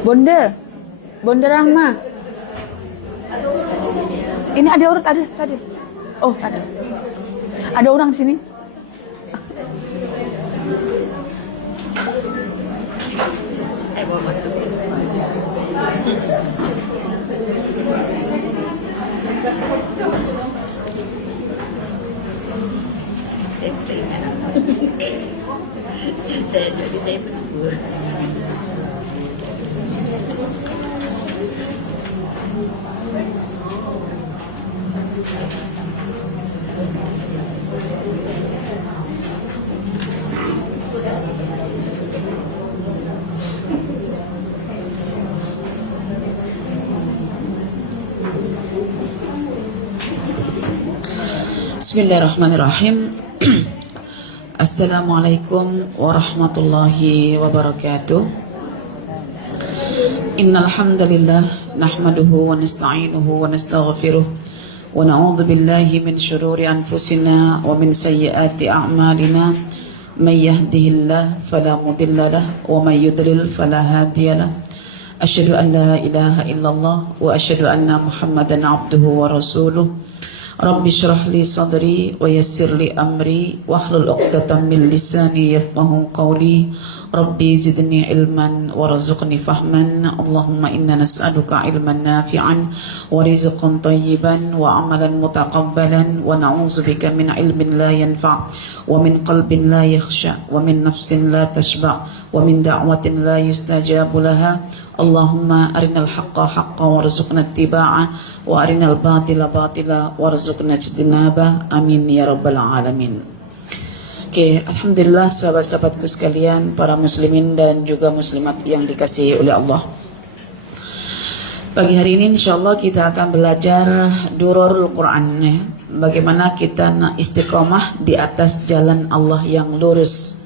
Bonda, Bonda Rahma. Ini ada orang ada tadi. Oh, ada. Ada orang sini. Mau masuk. Saya teringat. Saya berdua. Bismillahirrahmanirrahim. Assalamualaikum warahmatullahi wabarakatuh. Innal hamdalillah nahmaduhu wa nasta'inuhu wa nastaghfiruh wa na'udzu billahi min shururi anfusina wa min sayyiati a'malina. May yahdihillahu fala mudilla lahu wa may yudlil fala hadiya lahu. Asyhadu an la ilaha illallah wa asyhadu anna Muhammadan abduhu wa rasuluh. Rabbi syrah li sadri wa yassir li amri wahlul 'uqdatam min lisani yafqahu qawli. Rabbi zidni ilman warzuqni fahman. Allahumma inna nas'aluka ilman nafi'an wa rizqan tayyiban wa amalan mutaqabbalan wa na'udzubika min ilmin la yanfa' wa min qalbin la yakhsha wa min nafsin la tashba' wa min da'watin la yustajabu laha. Allahumma arinal haqqa haqqa warzuqna ittiba'ah wa arinal batila batila warzuqna ijtinabah. Amin ya rabbal alamin. Oke, alhamdulillah sahabat-sahabatku sekalian, para muslimin dan juga muslimat yang dikasihi oleh Allah. Pagi hari ini insyaallah kita akan belajar Durarul Quran ya. Bagaimana kita istiqomah di atas jalan Allah yang lurus.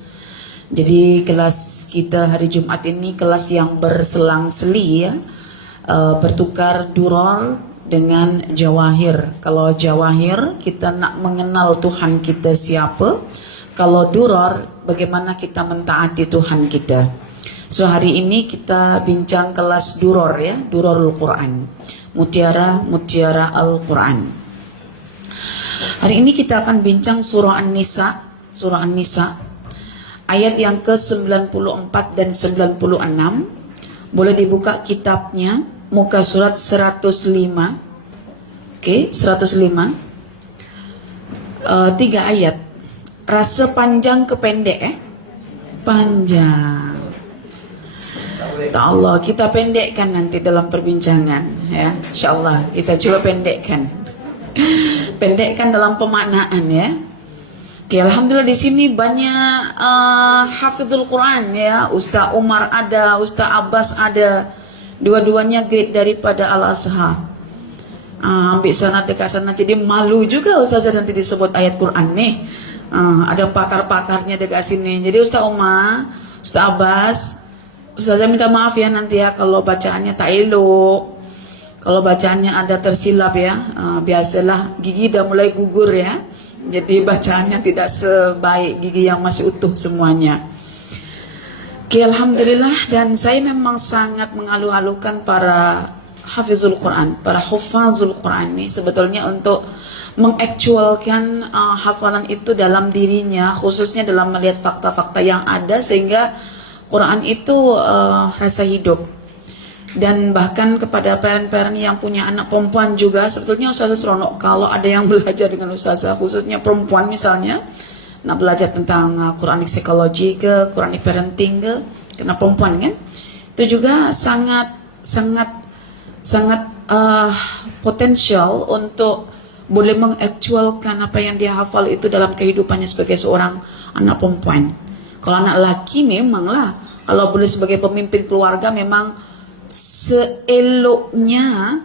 Jadi kelas kita hari Jumat ini kelas yang berselang-seli ya, bertukar durar dengan jawahir. Kalau jawahir kita nak mengenal Tuhan kita siapa, kalau durar bagaimana kita mentaati Tuhan kita. So hari ini kita bincang kelas durar ya, Durarul Quran, mutiara Al-Quran. Hari ini kita akan bincang surah An-Nisa, ayat yang ke-94 dan 96. Boleh dibuka kitabnya, muka surat 105. Oke, 105. 3 ayat. Rasa panjang ke pendek Panjang. Allah, kita pendekkan nanti dalam perbincangan ya. Insyaallah kita coba pendekkan. Pendekkan dalam pemaknaan ya. Oke, alhamdulillah di sini banyak hafizul Quran ya. Ustaz Umar ada, Ustaz Abbas ada. Dua-duanya grade daripada Al-Azhar. Ambil sana dekat sana, jadi malu juga Ustazah nanti disebut ayat Quran nih. Ada pakar-pakarnya dekat sini. Jadi Ustaz Umar, Ustaz Abbas, Ustazah minta maaf ya nanti ya kalau bacaannya tak elok. Kalau bacaannya ada tersilap ya. Biasalah gigi dah mulai gugur ya. Jadi bacaannya tidak sebaik gigi yang masih utuh semuanya. Oke, alhamdulillah, dan saya memang sangat mengalu-alukan para hafizul Quran, para hufazul Quran ini sebetulnya untuk mengaktualkan hafalan itu dalam dirinya, khususnya dalam melihat fakta-fakta yang ada sehingga Quran itu rasa hidup. Dan bahkan kepada parent-parent yang punya anak perempuan juga, sebetulnya Ustazah seronok kalau ada yang belajar dengan Ustazah, khususnya perempuan misalnya, nak belajar tentang Quranic psychology ke, Quranic parenting ke, karena perempuan kan, itu juga sangat potensial untuk boleh mengaktualkan apa yang dia hafal itu dalam kehidupannya sebagai seorang anak perempuan. Kalau anak laki memanglah, kalau boleh sebagai pemimpin keluarga memang seeloknya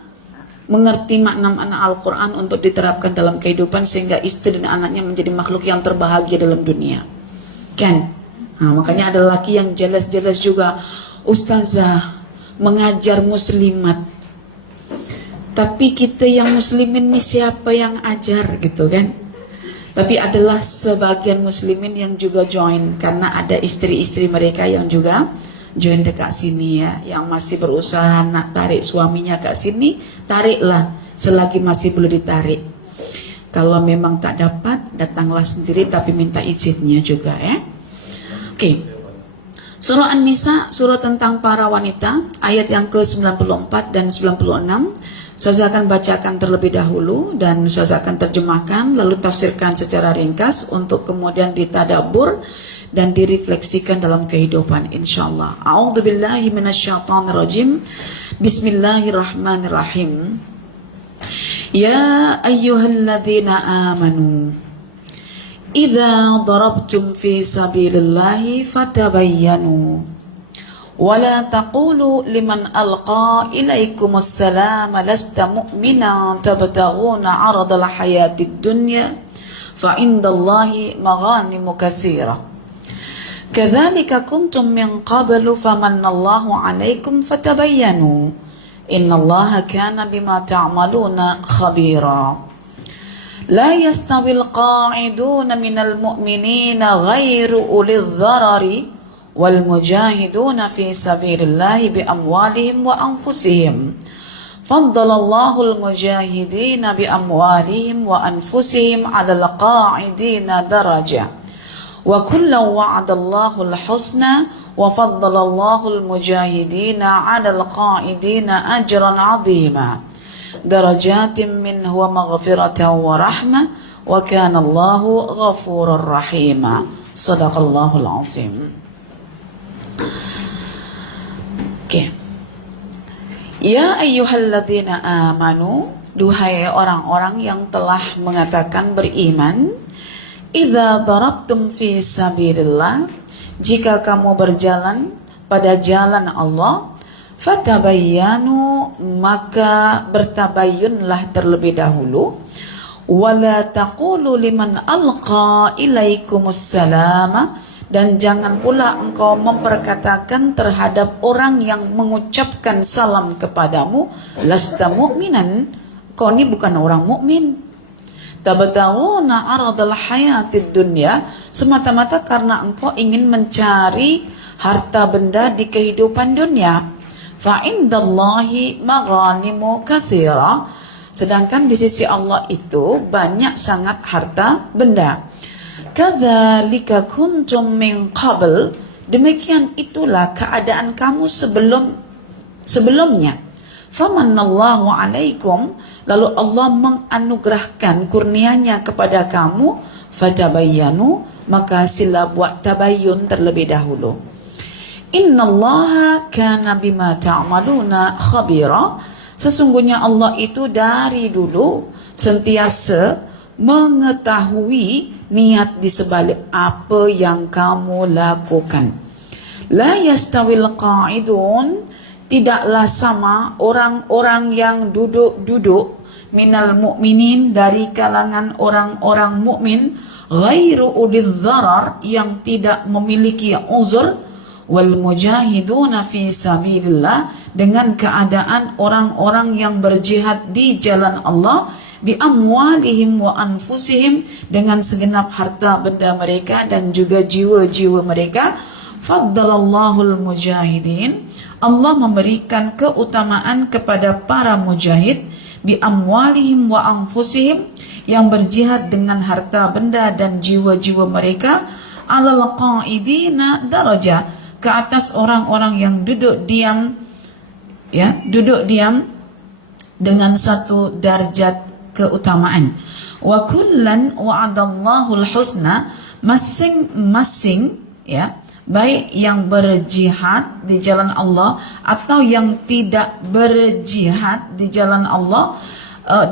mengerti makna Al-Quran untuk diterapkan dalam kehidupan sehingga istri dan anaknya menjadi makhluk yang terbahagia dalam dunia kan. Makanya ada laki yang jelas-jelas juga, Ustazah mengajar muslimat, tapi kita yang muslimin ini siapa yang ajar gitu kan. Tapi adalah sebagian muslimin yang juga join karena ada istri-istri mereka yang juga join dekat sini ya. Yang masih berusaha nak tarik suaminya ke sini, tariklah selagi masih boleh ditarik. Kalau memang tak dapat, datanglah sendiri tapi minta izinnya juga ya. Oke. Surah An-Nisa, surah tentang para wanita, ayat yang ke-94 dan 96. Saya akan bacakan terlebih dahulu dan saya akan terjemahkan lalu tafsirkan secara ringkas untuk kemudian ditadabbur dan direfleksikan dalam kehidupan insyaallah. A'udzubillahi minasyaitonirrajim. Bismillahirrahmanirrahim. Ya ayyuhalladzina amanu idza darabtum fi sabilillahi fatabayyanu wa la taqulu liman alqa ilaikumus salama lasta mu'minan tabtaghuna 'aradal hayatid dunya fa indallahi maghanimu katsira kadzalika kuntum min qablu famannallahu 'alaikum fatabayyanu innallaha kana bima ta'maluna khabira la yastawil qa'iduna minal mu'minina ghairu ulil dharari wal mujahiduna fi sabilillahi bi amwalihim wa anfusihim faddalallahu al mujahidina bi amwalihim wa anfusihim 'alal qa'idina darajah wa kullu wa'adallahu al husna wa faddalallahu al mujahidina 'alal qa'idina ajran 'azima darajatin minhu wa maghfiratan wa rahmah wa kana Allahu ghafurur rahima. Shadaqallahul azim. Oke. Ya ayyuhalladzina amanu, duhai orang-orang yang telah mengatakan beriman, idza darabtum fi sabilillah, jika kamu berjalan pada jalan Allah, fatabayyanu, maka bertabayyunlah terlebih dahulu, wala taqulu liman alqa ilaikumus salama, dan jangan pula engkau memperkatakan terhadap orang yang mengucapkan salam kepadamu, lasta mu'minan, kau ini bukan orang mukmin. Tabtaguna aradal hayatid dunya, semata-mata karena engkau ingin mencari harta benda di kehidupan dunia. Fa indallahi maghanimu katsira, sedangkan di sisi Allah itu banyak sangat harta benda. Kadzalika kuntum min qabl, demikian itulah keadaan kamu sebelumnya. Famannallahu alaikum, lalu Allah menganugerahkan kurnianya kepada kamu, fatabayyanu, maka sila buat tabayyun terlebih dahulu. Innallaha kana bima ta'maluna khabira, sesungguhnya Allah itu dari dulu sentiasa mengetahui niat di sebalik apa yang kamu lakukan. La yastawil qa'idun, tidaklah sama orang-orang yang duduk-duduk, minal mu'minin, dari kalangan orang-orang mukmin, ghairu ulil dharar, yang tidak memiliki uzur, wal mujahiduna fi sabilillah, dengan keadaan orang-orang yang berjihad di jalan Allah, bi amwalihim wa anfusihim, dengan segenap harta benda mereka dan juga jiwa-jiwa mereka. Faddalallahul mujahidin, Allah memberikan keutamaan kepada para mujahid, bi amwalihim wa anfusihim, yang berjihad dengan harta benda dan jiwa-jiwa mereka, alal qa'idina daraja, ke atas orang-orang yang duduk diam, ya, duduk diam dengan satu darjat keutamaan. Wa kullan wa'adallahu al-husna, masing-masing, ya, baik yang berjihad di jalan Allah atau yang tidak berjihad di jalan Allah,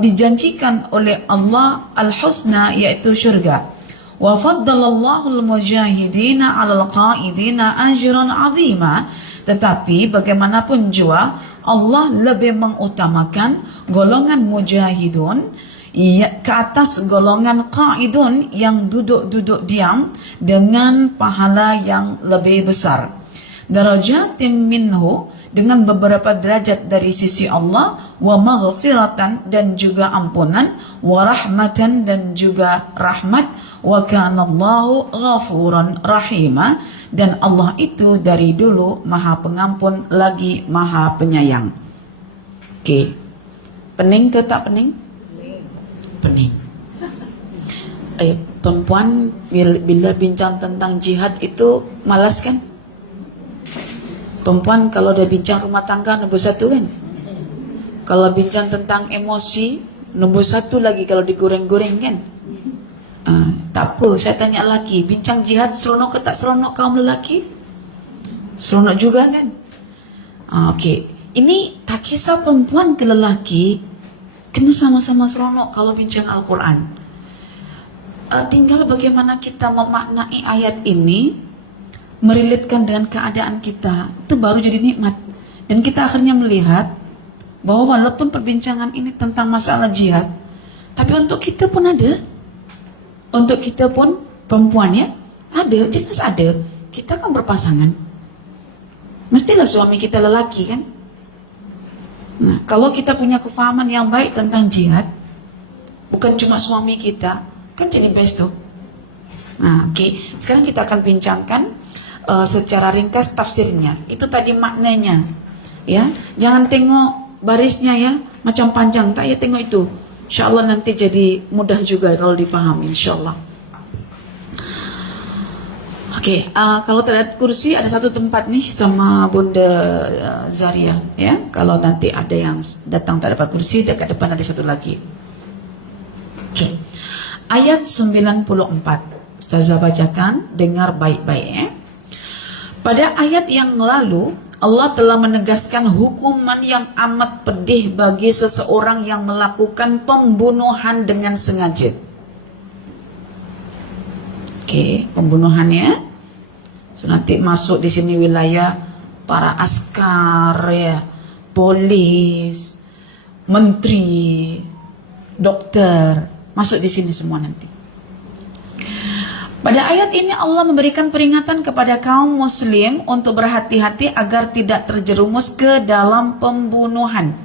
dijanjikan oleh Allah al-husna, yaitu syurga. Wa faddalallahu al-mujahidina 'alal qa'idina ajran 'azima, tetapi bagaimanapun jua Allah lebih mengutamakan golongan mujahidun ke atas golongan qa'idun yang duduk-duduk diam dengan pahala yang lebih besar. Darajatin minhu, dengan beberapa derajat dari sisi Allah, wa maghfiratan dan juga ampunan, wa rahmatan dan juga rahmat, wa kana Allahu ghafuran rahima, dan Allah itu dari dulu Maha Pengampun lagi Maha Penyayang. Oke. Pening ke tak pening? Pening. Perempuan bila bincang tentang jihad itu malas kan? Perempuan kalau dia bincang rumah tangga nombor satu kan? Kalau bincang tentang emosi nombor satu lagi kalau digoreng-goreng kan? Tak apa, saya tanya lagi, bincang jihad seronok ke tak seronok kaum lelaki? Seronok juga kan? Okey, ini tak kisah perempuan ke lelaki, kena sama-sama seronok kalau bincang Al-Quran. Tinggal bagaimana kita memaknai ayat ini, merelitkan dengan keadaan kita, itu baru jadi nikmat. Dan kita akhirnya melihat bahwa walaupun perbincangan ini tentang masalah jihad, tapi untuk kita pun ada. Untuk kita pun perempuan ya, ada, jelas ada. Kita kan berpasangan. Mestilah suami kita lelaki kan. Nah, kalau kita punya kefahaman yang baik tentang jihad, bukan cuma suami kita, kan jadi best tuh. Nah, oke. Sekarang kita akan bincangkan secara ringkas tafsirnya. Itu tadi maknanya. Ya, jangan tengok barisnya ya, macam panjang. Tak ya tengok itu. InsyaAllah nanti jadi mudah juga kalau difahami, insyaAllah. Oke, kalau terlihat kursi ada satu tempat nih sama Bunda Zaria ya. Kalau nanti ada yang datang tak dapat kursi, dekat depan ada satu lagi. Oke. Ayat 94. Ustazah bacakan, dengar baik-baik ya. Pada ayat yang lalu Allah telah menegaskan hukuman yang amat pedih bagi seseorang yang melakukan pembunuhan dengan sengaja. Oke, pembunuhannya. So, nanti masuk di sini wilayah para askar ya, polis, menteri, dokter, masuk di sini semua nanti. Pada ayat ini Allah memberikan peringatan kepada kaum muslim untuk berhati-hati agar tidak terjerumus ke dalam pembunuhan.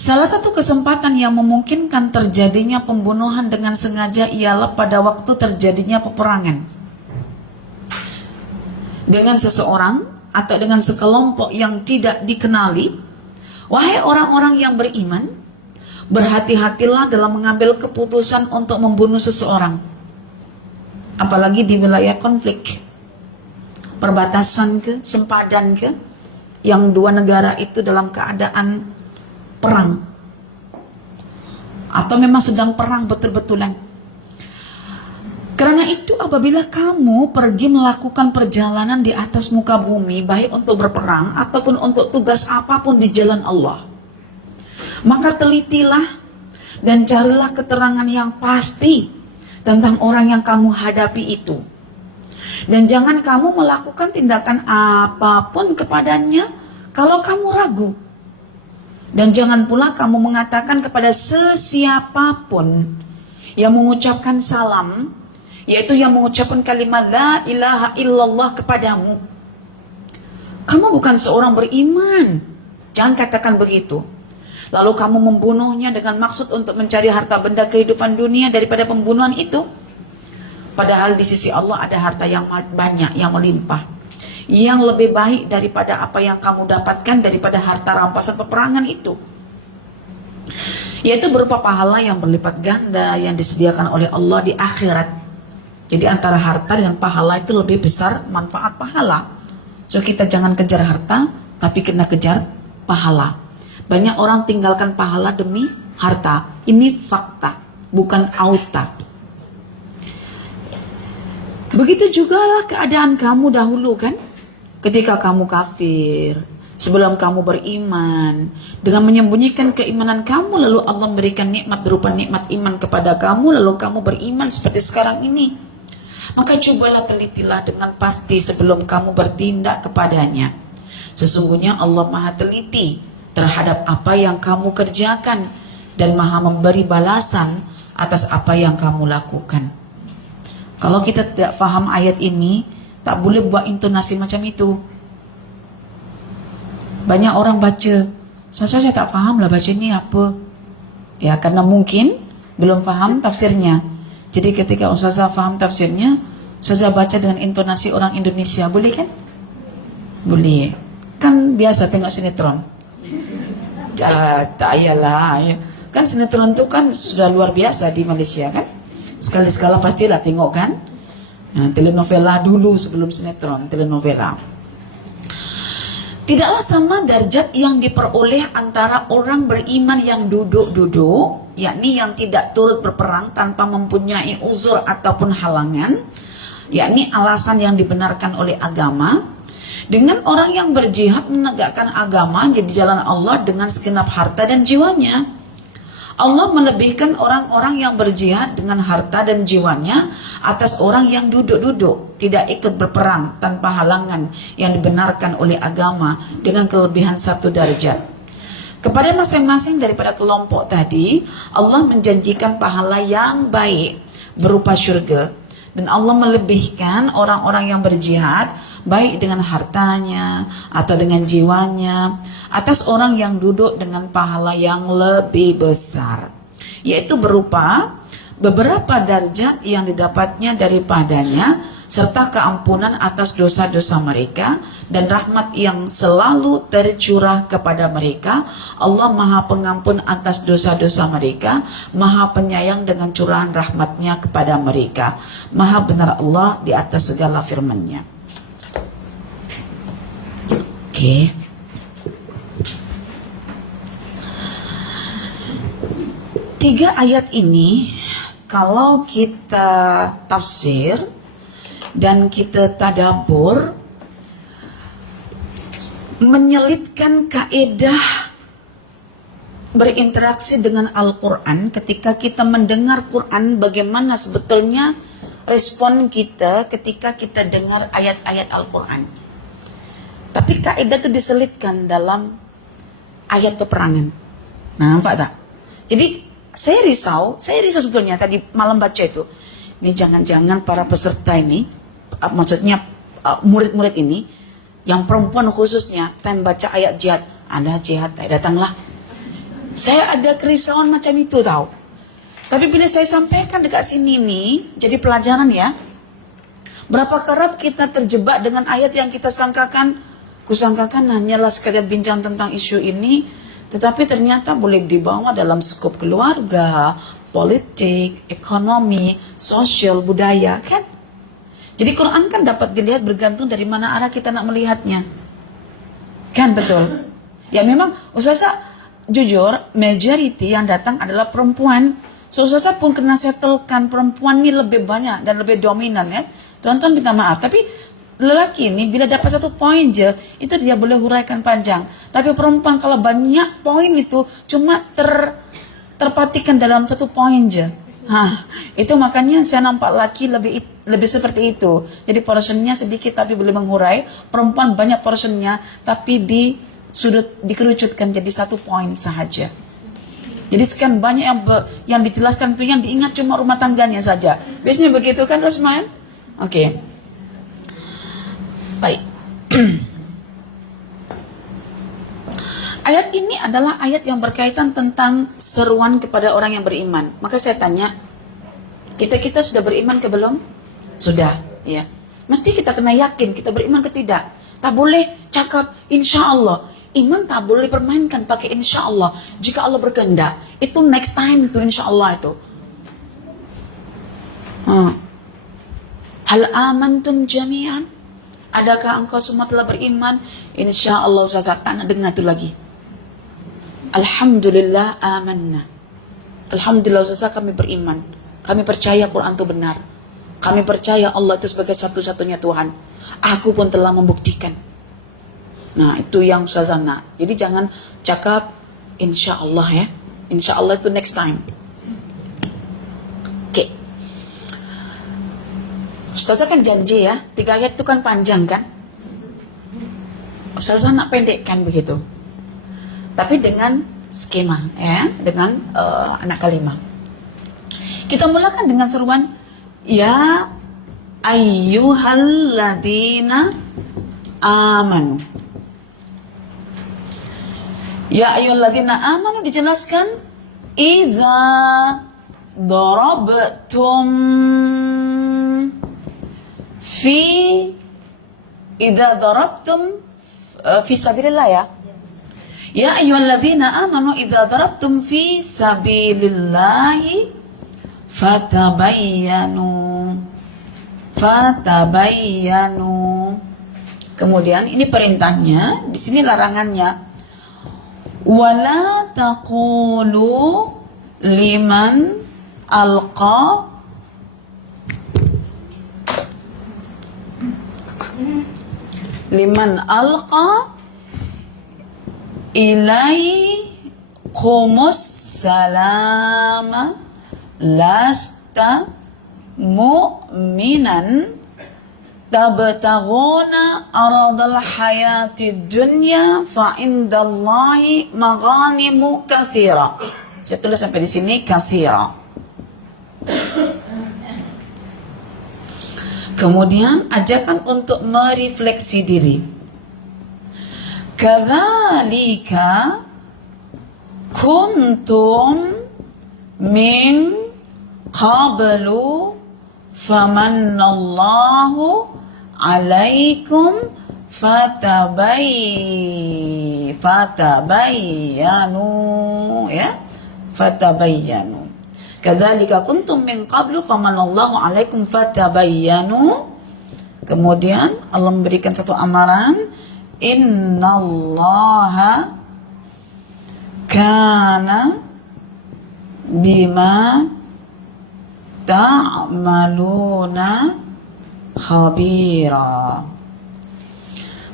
Salah satu kesempatan yang memungkinkan terjadinya pembunuhan dengan sengaja ialah pada waktu terjadinya peperangan dengan seseorang atau dengan sekelompok yang tidak dikenali. Wahai orang-orang yang beriman, berhati-hatilah dalam mengambil keputusan untuk membunuh seseorang, apalagi di wilayah konflik, perbatasan ke, sempadan ke, yang dua negara itu dalam keadaan perang atau memang sedang perang betul-betulan. Karena itu apabila kamu pergi melakukan perjalanan di atas muka bumi, baik untuk berperang ataupun untuk tugas apapun di jalan Allah, maka telitilah dan carilah keterangan yang pasti tentang orang yang kamu hadapi itu. Dan jangan kamu melakukan tindakan apapun kepadanya kalau kamu ragu. Dan jangan pula kamu mengatakan kepada sesiapapun yang mengucapkan salam, yaitu yang mengucapkan kalimat la ilaha illallah kepadamu, kamu bukan seorang beriman. Jangan katakan begitu. Lalu kamu membunuhnya dengan maksud untuk mencari harta benda kehidupan dunia daripada pembunuhan itu. Padahal di sisi Allah ada harta yang banyak, yang melimpah, yang lebih baik daripada apa yang kamu dapatkan daripada harta rampasan peperangan itu, yaitu berupa pahala yang berlipat ganda yang disediakan oleh Allah di akhirat. Jadi antara harta dan pahala itu lebih besar manfaat pahala. So kita jangan kejar harta, tapi kena kejar pahala. Banyak orang tinggalkan pahala demi harta. Ini fakta, bukan auta. Begitu juga lah keadaan kamu dahulu kan. Ketika kamu kafir, sebelum kamu beriman, dengan menyembunyikan keimanan kamu, lalu Allah memberikan nikmat berupa nikmat iman kepada kamu, lalu kamu beriman seperti sekarang ini. Maka cobalah telitilah dengan pasti sebelum kamu bertindak kepadanya. Sesungguhnya Allah Maha teliti terhadap apa yang kamu kerjakan dan Maha memberi balasan atas apa yang kamu lakukan. Kalau kita tidak faham ayat ini, tak boleh buat intonasi macam itu. Banyak orang baca, saya tak paham lah baca ini apa. Ya karena mungkin belum paham tafsirnya. Jadi ketika Ustazah paham tafsirnya, Ustazah baca dengan intonasi orang Indonesia, boleh kan? Boleh. Kan biasa tengok sinetron. Tak payahlah ya. Kan sinetron itu kan sudah luar biasa di Malaysia kan. Sekali-sekala pastilah tengok kan. Nah, telenovela dulu sebelum sinetron, telenovela. Tidaklah sama derajat yang diperoleh antara orang beriman yang duduk-duduk, yakni yang tidak turut berperang tanpa mempunyai uzur ataupun halangan, yakni alasan yang dibenarkan oleh agama, dengan orang yang berjihad menegakkan agama di jalan Allah dengan segenap harta dan jiwanya. Allah melebihkan orang-orang yang berjihad dengan harta dan jiwanya atas orang yang duduk-duduk, tidak ikut berperang tanpa halangan yang dibenarkan oleh agama dengan kelebihan 1 derajat. Kepada masing-masing daripada kelompok tadi, Allah menjanjikan pahala yang baik berupa syurga, dan Allah melebihkan orang-orang yang berjihad baik dengan hartanya atau dengan jiwanya atas orang yang duduk dengan pahala yang lebih besar, yaitu berupa beberapa derajat yang didapatnya daripadanya serta keampunan atas dosa-dosa mereka dan rahmat yang selalu tercurah kepada mereka. Allah Maha Pengampun atas dosa-dosa mereka, Maha Penyayang dengan curahan rahmatnya kepada mereka. Maha benar Allah di atas segala firman-Nya. Oke. Tiga ayat ini kalau kita tafsir dan kita tadabbur, menyelitkan kaidah berinteraksi dengan Al-Quran. Ketika kita mendengar Quran, bagaimana sebetulnya respon kita ketika kita dengar ayat-ayat Al-Quran. Tapi kaidah itu diselitkan dalam ayat peperangan. Nah, nampak tak? Jadi saya risau sebetulnya tadi malam baca itu. Ini jangan-jangan para peserta ini, maksudnya murid-murid ini, yang perempuan khususnya, time baca ayat jihad, ada jihad, datanglah. Saya ada kerisauan macam itu tahu. Tapi bila saya sampaikan dekat sini nih, jadi pelajaran ya. Berapa kerap kita terjebak dengan ayat yang kita kusangkakan hanyalah sekadar bincang tentang isu ini, tetapi ternyata boleh dibawa dalam skop keluarga, politik, ekonomi, sosial, budaya, kan? Jadi Quran kan dapat dilihat bergantung dari mana arah kita nak melihatnya. Kan betul? Ya memang Ustazah jujur, majority yang datang adalah perempuan. So Ustazah pun kena settlekan perempuan ini lebih banyak dan lebih dominan ya. Tuan-tuan minta maaf, tapi lelaki ini bila dapat 1 poin je, itu dia boleh huraikan panjang. Tapi perempuan kalau banyak poin itu cuma terpatikan dalam 1 poin je. Itu makanya saya nampak laki lebih seperti itu. Jadi portionnya sedikit tapi boleh menghurai. Perempuan banyak portionnya tapi dikerucutkan jadi 1 poin sahaja. Jadi sekian banyak yang dijelaskan itu yang diingat cuma rumah tangganya saja. Biasanya begitu kan Rosman? Oke. Baik. Ayat ini adalah ayat yang berkaitan tentang seruan kepada orang yang beriman. Maka saya tanya, kita sudah beriman ke belum? Sudah, ya. Mesti kita kena yakin kita beriman ke tidak. Tak boleh cakap insya Allah. Iman tak boleh permainkan pakai insya Allah. Jika Allah berkehendak, itu next time itu insya Allah itu. Hal amantum jami'an? Adakah engkau semua telah beriman? Insya Allah Ustazah tak nak dengar itu lagi. Alhamdulillah amanna. Alhamdulillah Ustazah kami beriman. Kami percaya Quran itu benar. Kami percaya Allah itu sebagai satu-satunya Tuhan. Aku pun telah membuktikan. Nah itu yang Ustazah nak. Jadi jangan cakap insya Allah ya. Insya Allah itu next time. Oke. Ustazah kan janji ya, 3 ayat itu kan panjang kan. Ustazah nak pendekkan begitu. Tapi dengan skema ya, dengan anak kalimah. Kita mulakan dengan seruan ya ayyuhalladzina amanu. Ya ayyuhalladzina amanu dijelaskan idza darabtum fi fi sabilillah ya. Ya ayyuhalladzina amanu idza darabtum fi sabilillahi fatabayyanu. Kemudian ini perintahnya, di sini larangannya. Wala taqulu liman alqa ilaikumus salama lasta mu'minan tabtaghuna aradal hayatid dunya fa indallahi maghanimu katsira. Saya tulis sampai di sini katsira. Kemudian ajakan untuk merefleksi diri. Kadzalika kuntum min qablu famannallahu alaikum fatabayyanu ya, fatabayyanu. Kadzalika kuntum min qablu famannallahu alaikum fatabayyanu. Kemudian Allah memberikan satu amaran, innallaha kana bima ta'maluna khabira.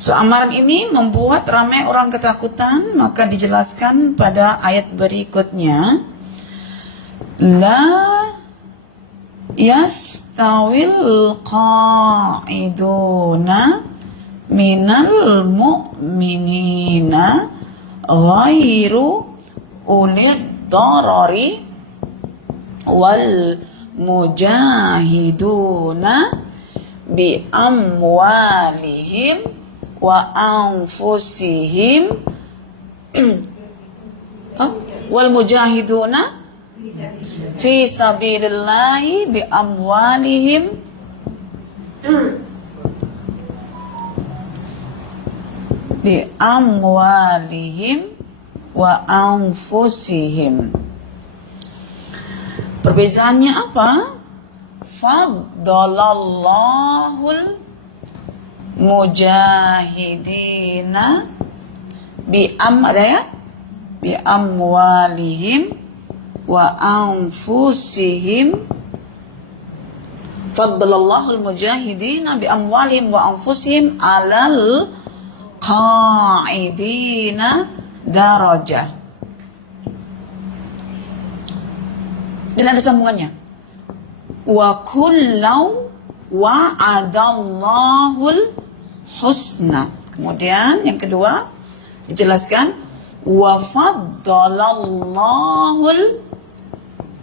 So, amaran ini membuat ramai orang ketakutan, maka dijelaskan pada ayat berikutnya, la yastawil qa'iduna minal mu'minina ghairu ulid darari wal mujahiduna bi amwalihim wa anfusihim wal mujahiduna fi sabilillahi bi amwalihim wa anfusihim. Perbezaannya apa? Faddalallahul mujahidina bi amwalihim wa anfusihim. Faddalallahul mujahidina bi amwalihim wa anfusihim alal qa'idina darajah. Dan ada sambungannya. Wa kullau wa'adallahul husna. Kemudian yang kedua dijelaskan wa faddalallahul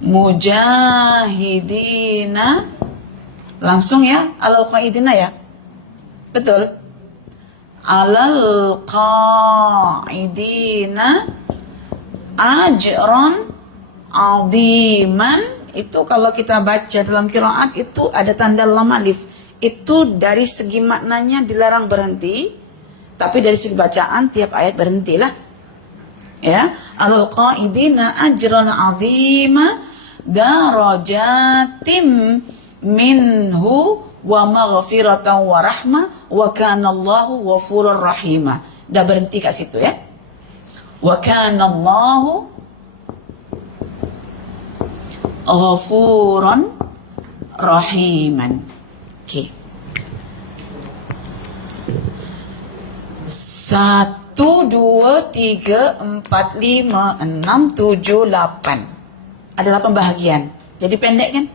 mujahidina. Langsung ya, alal qaidina ya. Betul. Alal qaidina ajran aziman. Itu kalau kita baca dalam qiraat itu ada tanda lam alif. Itu dari segi maknanya dilarang berhenti, tapi dari segi bacaan tiap ayat berhentilah. Ya, alal qaidina ajran azima darajatim minhu wa maghfiratan wa rahmah wa kana Allahu ghafurur rahima. Dah berhenti kat situ ya. Wa kana Allahu ghafuran rahiman. Okey. 1 2 3 4 5 6 7 8. Ada 8 bahagian. Jadi pendek kan?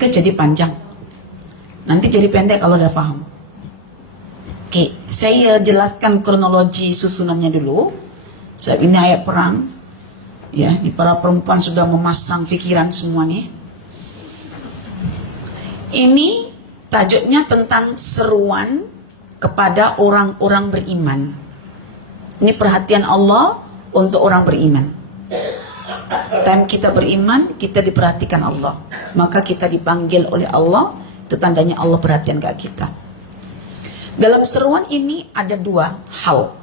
Ke jadi panjang. Nanti jadi pendek kalau udah paham. Oke, saya jelaskan kronologi susunannya dulu. Saat ini ayat perang. Ya, di para perempuan sudah memasang pikiran semua nih. Ini tajuknya tentang seruan kepada orang-orang beriman. Ini perhatian Allah untuk orang beriman. Time kita beriman, kita diperhatikan Allah. Maka kita dipanggil oleh Allah, itu tandanya Allah perhatian ke kita. Dalam seruan ini ada dua hal,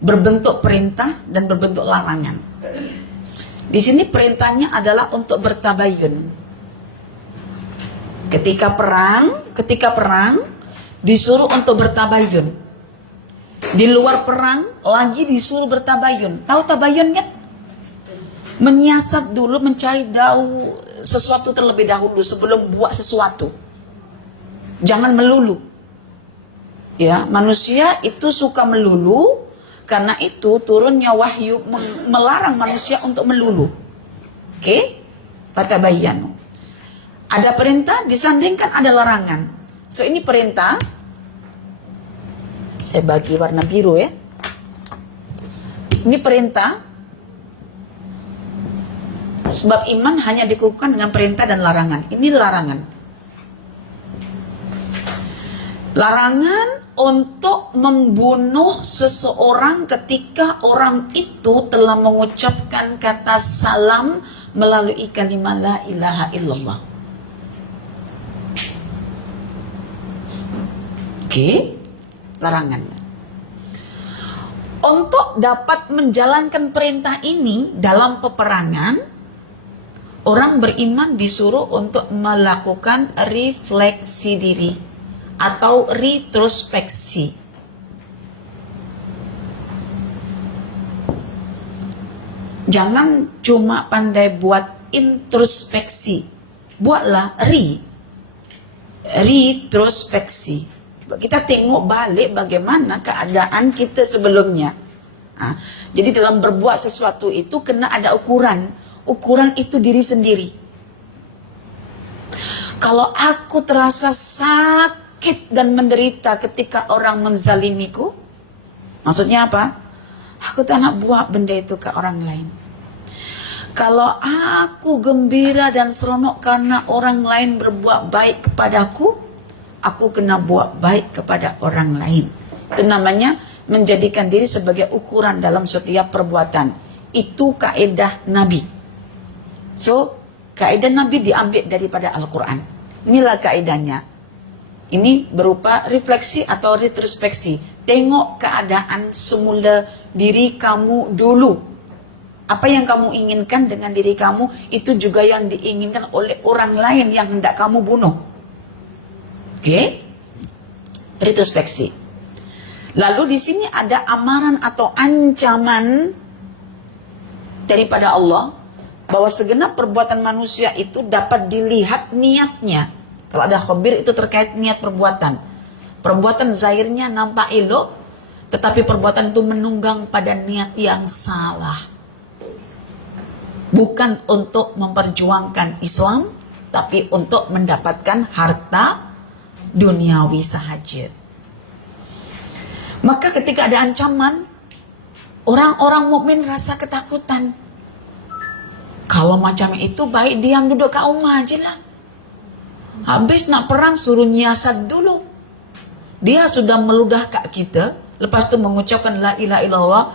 berbentuk perintah dan berbentuk larangan. Di sini perintahnya adalah untuk bertabayun. Ketika perang disuruh untuk bertabayun. Di luar perang lagi disuruh bertabayun. Tahu tabayun kan? Menyiasat dulu, mencari tahu sesuatu terlebih dahulu sebelum buat sesuatu. Jangan melulu. Ya, manusia itu suka melulu, karena itu turunnya wahyu melarang manusia untuk melulu. Oke? Fatabayyanu. Ada perintah disandingkan ada larangan. So ini perintah. Saya bagi warna biru ya. Ini perintah. Sebab iman hanya dikukuhkan dengan perintah dan larangan. Ini larangan. Larangan untuk membunuh seseorang ketika orang itu telah mengucapkan kata salam melalui kalimat la ilaha illallah. Oke, larangan. Untuk dapat menjalankan perintah ini dalam peperangan, orang beriman disuruh untuk melakukan refleksi diri atau retrospeksi. Jangan cuma pandai buat introspeksi, buatlah retrospeksi. Kita tengok balik bagaimana keadaan kita sebelumnya. Jadi dalam berbuat sesuatu itu kena ada ukuran. Ukuran itu diri sendiri. Kalau aku terasa sakit dan menderita ketika orang menzalimiku, maksudnya apa? Aku tak nak buat benda itu ke orang lain. Kalau aku gembira dan seronok karena orang lain berbuat baik kepadaku, aku kena buat baik kepada orang lain. Itu namanya menjadikan diri sebagai ukuran dalam setiap perbuatan. Itu kaedah Nabi. So, kaedah Nabi diambil daripada Al-Quran. Inilah kaedahnya. Ini berupa refleksi atau retrospeksi. Tengok keadaan semula diri kamu dulu. Apa yang kamu inginkan dengan diri kamu, itu juga yang diinginkan oleh orang lain yang hendak kamu bunuh. Oke? Retrospeksi. Lalu di sini ada amaran atau ancaman daripada Allah bahwa segenap perbuatan manusia itu dapat dilihat niatnya. Kalau ada khabir itu terkait niat perbuatan. Perbuatan zahirnya nampak elok, tetapi perbuatan itu menunggang pada niat yang salah. Bukan untuk memperjuangkan Islam, tapi untuk mendapatkan harta duniawi sahaja. Maka ketika ada ancaman, orang-orang mukmin rasa ketakutan. Kalau macam itu baik diam duduk kat rumah aja lah. Habis nak perang suruh nyiasat dulu. Dia sudah meludah kat kita, lepas tu mengucapkan la ilaha illallah,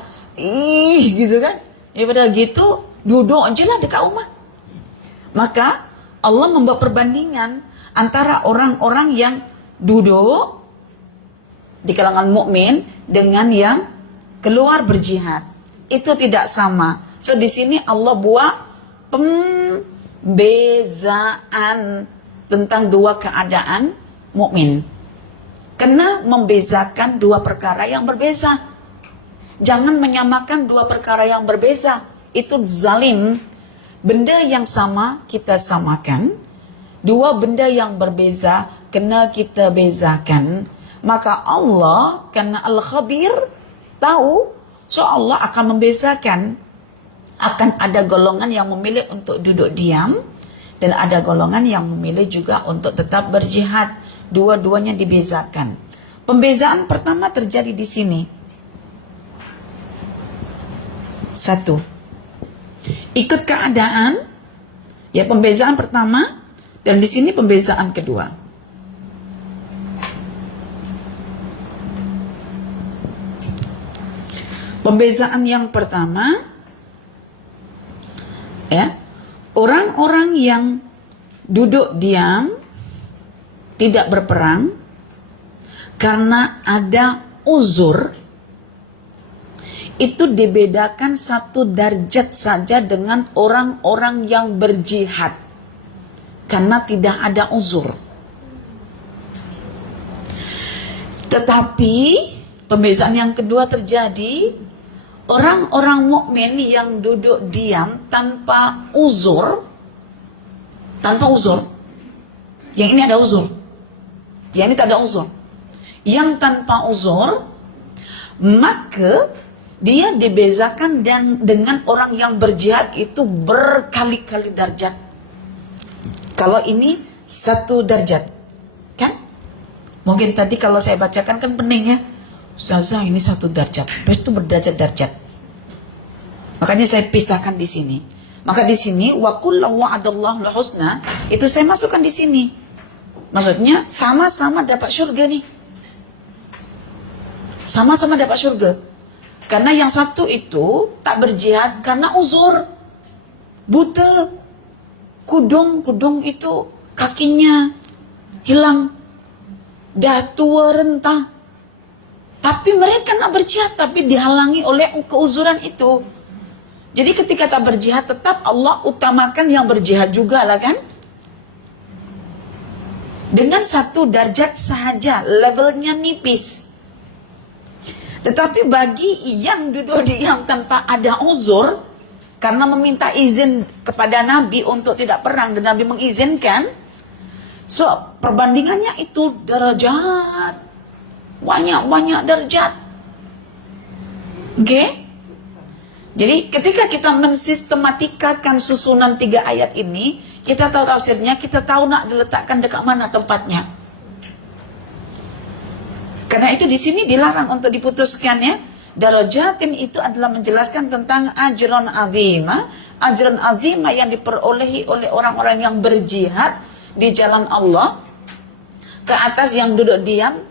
gitu kan. Daripada gitu, duduk aja lah dekat rumah. Maka Allah membuat perbandingan antara orang-orang yang duduk di kalangan mukmin dengan yang keluar berjihad. Itu tidak sama. So di sini Allah buat pembezaan tentang dua keadaan mukmin. Kena membezakan dua perkara yang berbeza. Jangan menyamakan dua perkara yang berbeza. Itu zalim. Benda yang sama kita samakan. Dua benda yang berbeza kena kita bezakan. Maka Allah, karena Al-Khabir, tahu, so Allah akan membezakan. Akan ada golongan yang memilih untuk duduk diam, dan ada golongan yang memilih juga untuk tetap berjihad. Dua-duanya dibezakan. Pembezaan pertama terjadi di sini. Satu, ikut keadaan, ya pembezaan pertama, dan di sini pembezaan kedua. Pembezaan yang pertama, ya, orang-orang yang duduk diam, tidak berperang karena ada uzur, itu dibedakan satu derajat saja dengan orang-orang yang berjihad karena tidak ada uzur. Tetapi pembezaan yang kedua terjadi, orang-orang mukmin yang duduk diam tanpa uzur, yang ini ada uzur, yang ini tak ada uzur. Yang tanpa uzur, maka dia dibezakan dengan orang yang berjihad itu berkali-kali derajat. Kalau ini satu derajat, kan? Mungkin tadi kalau saya bacakan kan pening ya, Ustazah ini satu derajat, itu berderajat-derajat. Makanya saya pisahkan di sini. Maka di sini wa kullu wa'adallahu husna itu saya masukkan di sini. Maksudnya sama-sama dapat surga nih. Sama-sama dapat surga. Karena yang satu itu tak berjihad karena uzur. Buta. Kudung itu kakinya hilang. Dah tua renta. Tapi mereka nak berjihad tapi dihalangi oleh keuzuran itu. Jadi ketika tak berjihad tetap Allah utamakan yang berjihad juga lah kan. Dengan satu derajat sahaja, levelnya nipis. Tetapi bagi yang duduk diam tanpa ada uzur, karena meminta izin kepada Nabi untuk tidak perang dan Nabi mengizinkan, so perbandingannya itu derajat, banyak derajat. Oke? Jadi ketika kita mensistematikakan susunan 3 ayat ini, kita tahu tafsirnya, kita tahu nak diletakkan dekat mana tempatnya. Karena itu di sini dilarang untuk diputuskan ya. Darajatin itu adalah menjelaskan tentang ajran azima. Ajran azima yang diperolehi oleh orang-orang yang berjihad di jalan Allah. Ke atas yang duduk diam,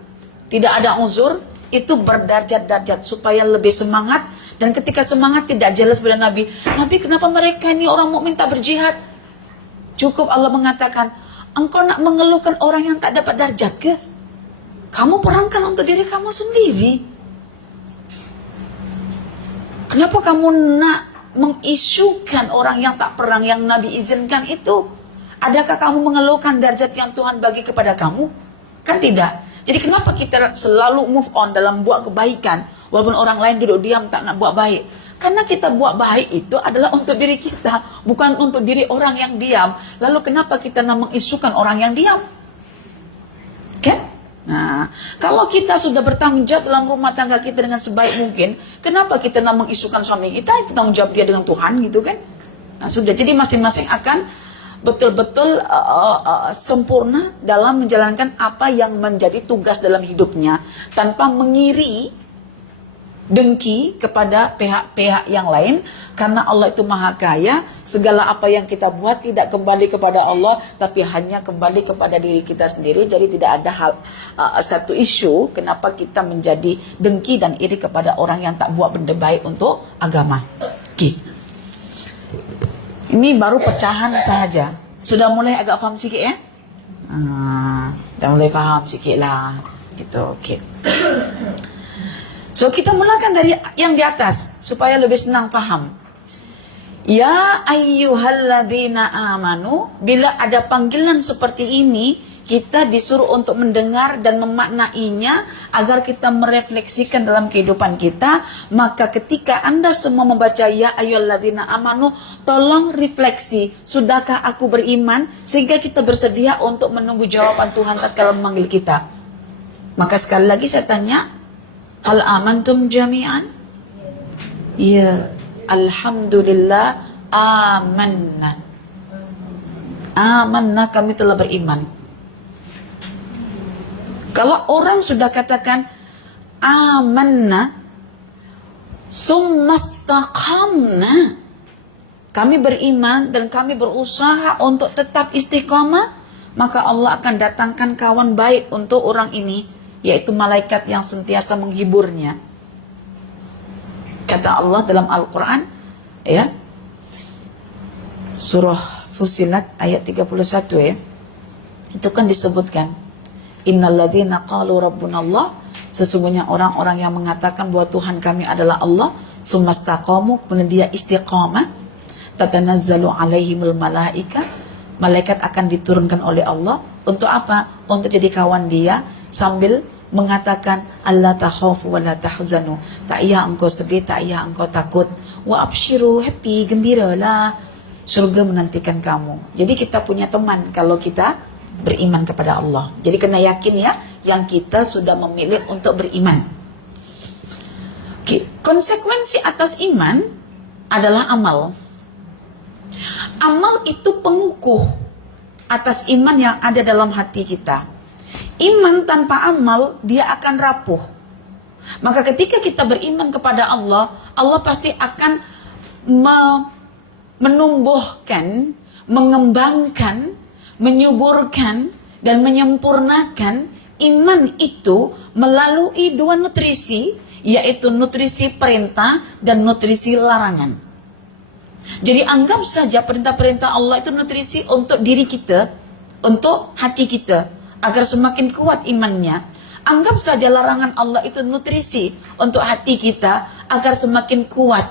tidak ada uzur, itu berdarjat-darjat supaya lebih semangat. Dan ketika semangat tidak jelas pada Nabi. Nabi, kenapa mereka ini orang mukmin tak berjihad? Cukup Allah mengatakan, engkau nak mengeluhkan orang yang tak dapat darjat ke? Kamu perangkan untuk diri kamu sendiri. Kenapa kamu nak mengisukan orang yang tak perang yang Nabi izinkan itu? Adakah kamu mengeluhkan darjat yang Tuhan bagi kepada kamu? Kan tidak. Jadi kenapa kita selalu move on dalam buat kebaikan walaupun orang lain duduk diam tak nak buat baik? Karena kita buat baik itu adalah untuk diri kita, bukan untuk diri orang yang diam. Lalu kenapa kita nak mengisukan orang yang diam? Kan? Nah, kalau kita sudah bertanggung jawab dalam rumah tangga kita dengan sebaik mungkin, kenapa kita nak mengisukan suami kita? Itu tanggung jawab dia dengan Tuhan gitu kan? Nah, sudah, jadi masing-masing akan betul-betul sempurna dalam menjalankan apa yang menjadi tugas dalam hidupnya, tanpa mengiri, dengki kepada pihak-pihak yang lain. Karena Allah itu maha kaya, segala apa yang kita buat tidak kembali kepada Allah, tapi hanya kembali kepada diri kita sendiri. Jadi tidak ada hal satu isu kenapa kita menjadi dengki dan iri kepada orang yang tak buat benda baik untuk agama. Okay. Ini baru pecahan saja. Sudah mulai agak faham sikit ya? Dah mulai faham sikit lah. Gitu, okay. So kita mulakan dari yang di atas supaya lebih senang faham. Ya ayyuhalladzina amanu, bila ada panggilan seperti ini, kita disuruh untuk mendengar dan memaknainya agar kita merefleksikan dalam kehidupan kita. Maka ketika Anda semua membaca ya ayyuhalladzina amanu, tolong refleksi, sudahkah aku beriman? Sehingga kita bersedia untuk menunggu jawaban Tuhan tatkala memanggil kita. Maka sekali lagi saya tanya, hal amantum jami'an? Ya, alhamdulillah amanna. Amanna, kami telah beriman. Kalau orang sudah katakan amanna, summastaqamna, kami beriman dan kami berusaha untuk tetap istiqamah, maka Allah akan datangkan kawan baik untuk orang ini, yaitu malaikat yang sentiasa menghiburnya. Kata Allah dalam Al-Quran, ya, surah Fussilat ayat 31 ya, itu kan disebutkan, innalladzina qalu rabbunallah, sesungguhnya orang-orang yang mengatakan bahwa Tuhan kami adalah Allah, sumastaqamu, kemudian dia istiqamah, tatanazzalu alaihimul malaika, malaikat akan diturunkan oleh Allah untuk apa? Untuk jadi kawan dia, sambil mengatakan alla takhafu wa la tahzanu, tak payah engkau sedih, tak payah engkau takut, wa abshiru, happy, gembiralah, surga menantikan kamu. Jadi kita punya teman kalau kita beriman kepada Allah. Jadi kena yakin ya, yang kita sudah memilih untuk beriman. Konsekuensi atas iman adalah amal. Amal itu pengukuh atas iman yang ada dalam hati kita. Iman tanpa amal, dia akan rapuh. Maka ketika kita beriman kepada Allah, Allah pasti akan menumbuhkan, mengembangkan, menyuburkan, dan menyempurnakan iman itu melalui dua nutrisi, yaitu nutrisi perintah dan nutrisi larangan. Jadi anggap saja perintah-perintah Allah itu nutrisi untuk diri kita, untuk hati kita, agar semakin kuat imannya. Anggap saja larangan Allah itu nutrisi untuk hati kita, agar semakin kuat.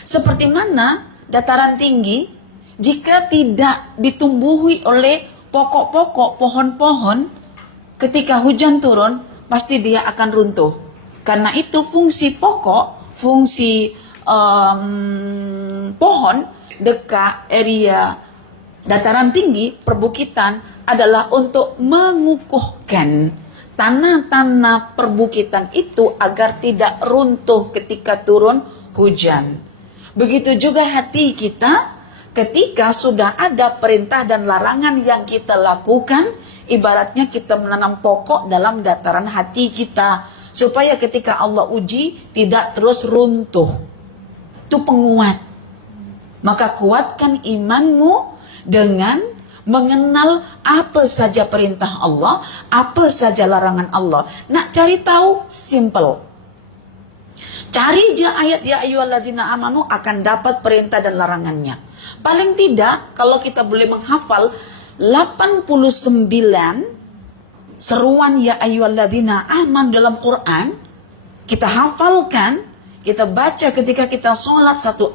Seperti mana dataran tinggi, jika tidak ditumbuhi oleh pokok-pokok, pohon-pohon, ketika hujan turun, pasti dia akan runtuh. Karena itu fungsi pokok, fungsi pohon dekat area dataran tinggi, perbukitan, adalah untuk mengukuhkan tanah-tanah perbukitan itu agar tidak runtuh ketika turun hujan. Begitu juga hati kita, ketika sudah ada perintah dan larangan yang kita lakukan, ibaratnya kita menanam pokok dalam dataran hati kita, supaya ketika Allah uji tidak terus runtuh. Itu penguat. Maka kuatkan imanmu dengan mengenal apa saja perintah Allah, apa saja larangan Allah. Nak cari tahu, simple. Cari je ayat ya ayyuhalladzina amanu, akan dapat perintah dan larangannya. Paling tidak, kalau kita boleh menghafal 89 seruan ya ayyuhalladzina amanu dalam Quran, kita hafalkan, kita baca ketika kita sholat satu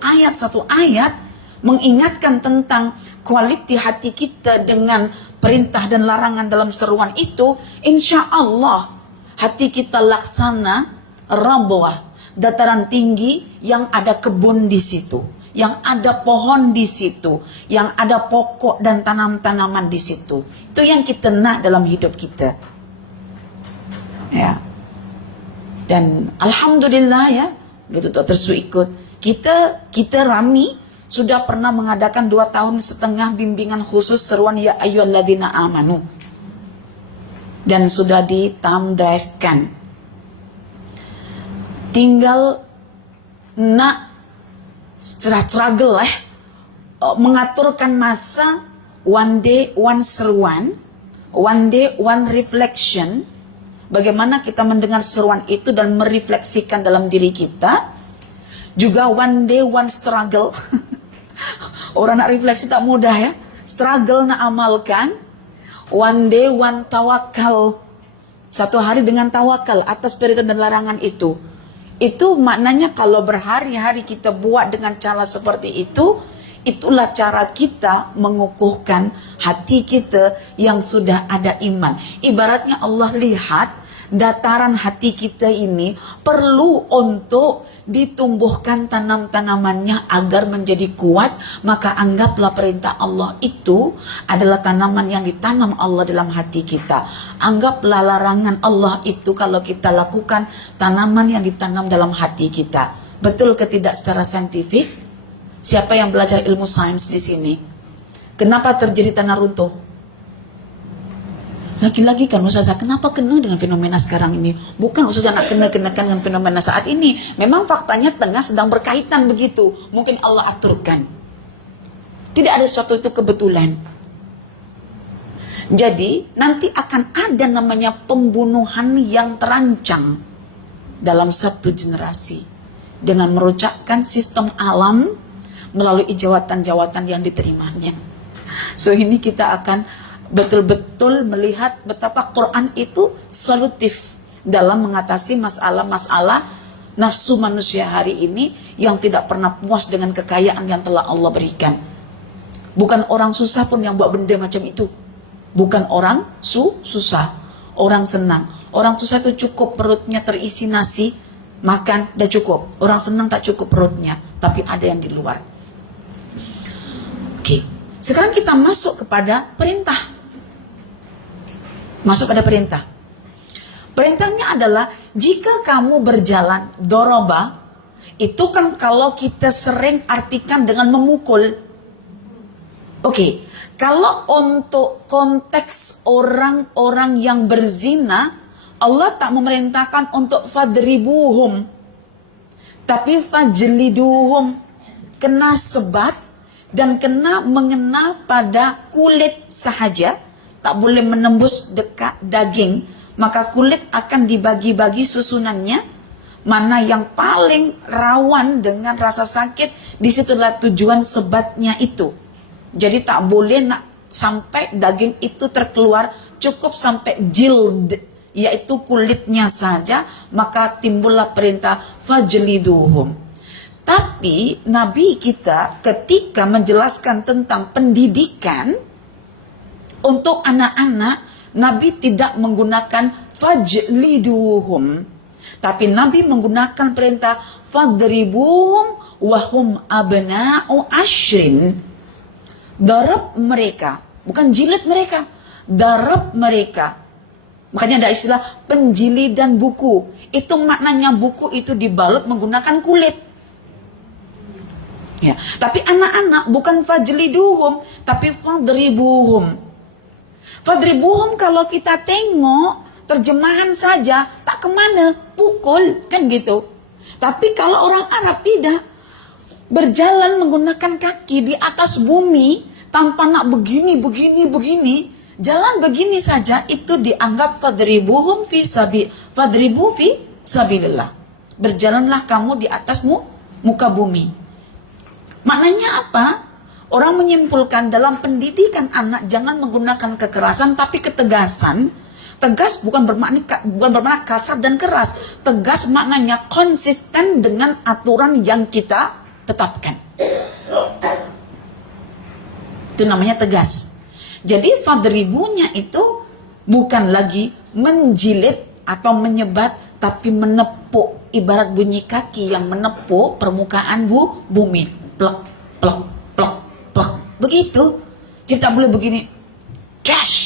ayat, mengingatkan tentang kualiti hati kita dengan perintah dan larangan dalam seruan itu, insya Allah hati kita laksana rabwah, dataran tinggi yang ada kebun di situ, yang ada pohon di situ, yang ada pokok dan tanam-tanaman di situ. Itu yang kita nak dalam hidup kita. Ya. Dan alhamdulillah ya, betul tersu ikut. Kita Rami sudah pernah mengadakan 2,5 tahun bimbingan khusus seruan ya ayyuhalladzina amanu, dan sudah di-thumb drive-kan. Tinggal nak struggle mengaturkan masa, one day one seruan, one day one reflection. Bagaimana kita mendengar seruan itu dan merefleksikan dalam diri kita. Juga one day one struggle. Orang nak refleksi tak mudah ya. Struggle nak amalkan. One day one tawakal. Satu hari dengan tawakal atas perintah dan larangan itu. Itu maknanya kalau berhari-hari kita buat dengan cara seperti itu, itulah cara kita mengukuhkan hati kita yang sudah ada iman. Ibaratnya Allah lihat dataran hati kita ini perlu untuk ditumbuhkan tanam-tanamannya agar menjadi kuat, maka anggaplah perintah Allah itu adalah tanaman yang ditanam Allah dalam hati kita. Anggaplah larangan Allah itu kalau kita lakukan tanaman yang ditanam dalam hati kita. Betul ke tidak secara saintifik? Siapa yang belajar ilmu sains di sini? Kenapa terjadi tanah runtuh? Lagi-lagi kan Ustazah, kenapa kena dengan fenomena sekarang ini? Bukan Ustazah nak kena-kenakan dengan fenomena saat ini. Memang faktanya tengah sedang berkaitan begitu. Mungkin Allah aturkan. Tidak ada sesuatu itu kebetulan. Jadi nanti akan ada namanya pembunuhan yang terancang dalam satu generasi. dengan merucapkan sistem alam melalui jawatan-jawatan yang diterimanya. So ini kita akan betul-betul melihat betapa Quran itu solutif dalam mengatasi masalah-masalah nafsu manusia hari ini yang tidak pernah puas dengan kekayaan yang telah Allah berikan. Bukan orang susah pun yang buat benda macam itu. Bukan orang susah, orang senang. Orang susah itu cukup perutnya terisi nasi, makan, dah cukup. Orang senang tak cukup perutnya, tapi ada yang di luar. Oke, sekarang kita masuk kepada perintah. Masuk pada perintah. Perintahnya adalah jika kamu berjalan, doroba, itu kan kalau kita sering artikan dengan memukul. Oke, kalau untuk konteks orang-orang yang berzina, Allah tak memerintahkan untuk fadribuhum, tapi fajliduhum, kena sebat dan kena mengena pada kulit sahaja, tak boleh menembus dekat daging. Maka kulit akan dibagi-bagi susunannya, mana yang paling rawan dengan rasa sakit, disitulah tujuan sebatnya itu. Jadi tak boleh nak sampai daging itu terkeluar, cukup sampai jild, yaitu kulitnya saja, maka timbullah perintah fajliduhum. Tapi Nabi kita ketika menjelaskan tentang pendidikan untuk anak-anak, Nabi tidak menggunakan fajliduhum, tapi Nabi menggunakan perintah fadribuhum wahum abna'u ashrin. Darab mereka, bukan jilid mereka, darab mereka. Makanya ada istilah penjilidan buku. Itu maknanya buku itu dibalut menggunakan kulit. Ya, tapi anak-anak bukan fajliduhum, tapi fadribuhum. Fadribuhum kalau kita tengok terjemahan saja tak kemana, pukul kan gitu. Tapi kalau orang Arab tidak, berjalan menggunakan kaki di atas bumi tanpa nak begini, jalan begini saja itu dianggap fadribuhum fi sabilillah. Berjalanlah kamu di atas muka bumi. Maknanya apa? Orang menyimpulkan dalam pendidikan anak jangan menggunakan kekerasan tapi ketegasan. Tegas bukan bermakna kasar dan keras. Tegas maknanya konsisten dengan aturan yang kita tetapkan. Itu namanya tegas. Jadi fadribunya itu bukan lagi menjilid atau menyebat, tapi menepuk. Ibarat bunyi kaki yang menepuk permukaan bumi. Plek, plek, plek, plek. Begitu. Jadi tak boleh begini. Dash.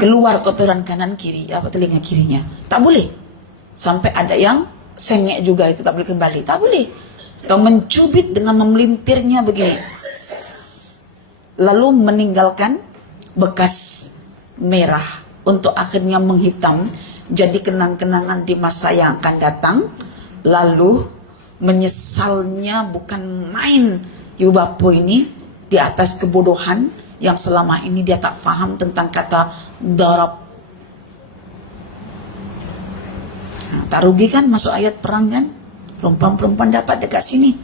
Keluar kotoran kanan kiri, apa telinga kirinya. Tak boleh. Sampai ada yang sengek juga, itu tak boleh kembali. Tak boleh. Atau mencubit dengan memelintirnya begini. Lalu meninggalkan bekas merah untuk akhirnya menghitam. Jadi kenang-kenangan di masa yang akan datang. Lalu menyesalnya bukan main ibu bapa ini di atas kebodohan yang selama ini dia tak faham tentang kata darab. Nah, tak rugi kan masuk ayat perang kan? Perempuan-perempuan dapat dekat sini.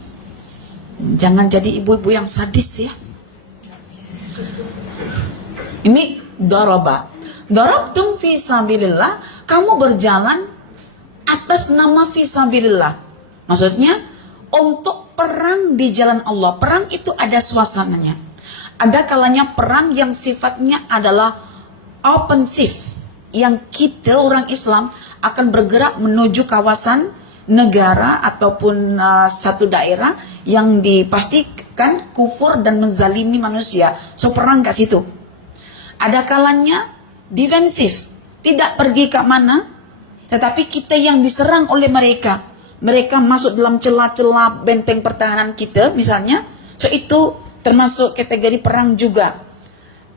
Jangan jadi ibu-ibu yang sadis ya. Ini daraba. Darabtum fi sabilillah, kamu berjalan atas nama fi sabilillah. Maksudnya untuk perang di jalan Allah. Perang itu ada suasananya. Ada kalanya perang yang sifatnya adalah offensive, yang kita orang Islam akan bergerak menuju kawasan negara ataupun satu daerah yang dipastikan kufur dan menzalimi manusia. So perang kat situ. Ada kalanya defensif, tidak pergi ke mana, tetapi kita yang diserang oleh mereka. Mereka masuk dalam celah-celah benteng pertahanan kita misalnya. So itu termasuk kategori perang juga.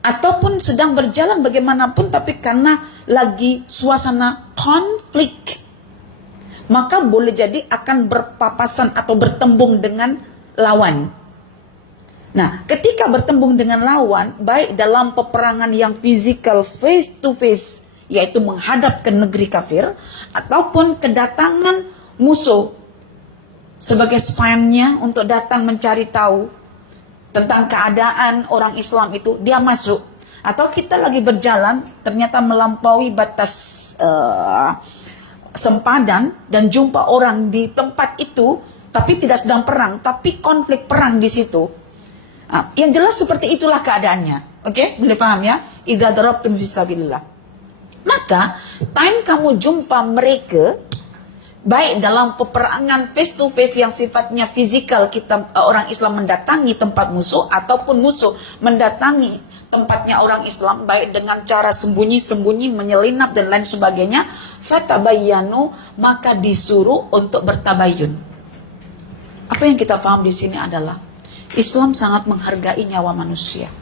Ataupun sedang berjalan bagaimanapun tapi karena lagi suasana konflik, maka boleh jadi akan berpapasan atau bertembung dengan lawan. Nah, ketika bertembung dengan lawan, baik dalam peperangan yang physical face to face, yaitu menghadap ke negeri kafir, ataupun kedatangan musuh sebagai spamnya untuk datang mencari tahu tentang keadaan orang Islam itu, dia masuk. Atau kita lagi berjalan, ternyata melampaui batas sempadan dan jumpa orang di tempat itu, tapi tidak sedang perang, tapi konflik perang di situ. Yang jelas seperti itulah keadaannya. Oke, boleh paham ya? Idza darabtum fisabilillah. Maka, time kamu jumpa mereka, baik dalam peperangan face to face yang sifatnya fisikal, kita orang Islam mendatangi tempat musuh, ataupun musuh mendatangi tempatnya orang Islam, baik dengan cara sembunyi-sembunyi, menyelinap dan lain sebagainya, fatabayyanu, maka disuruh untuk bertabayun. Apa yang kita paham di sini adalah Islam sangat menghargai nyawa manusia.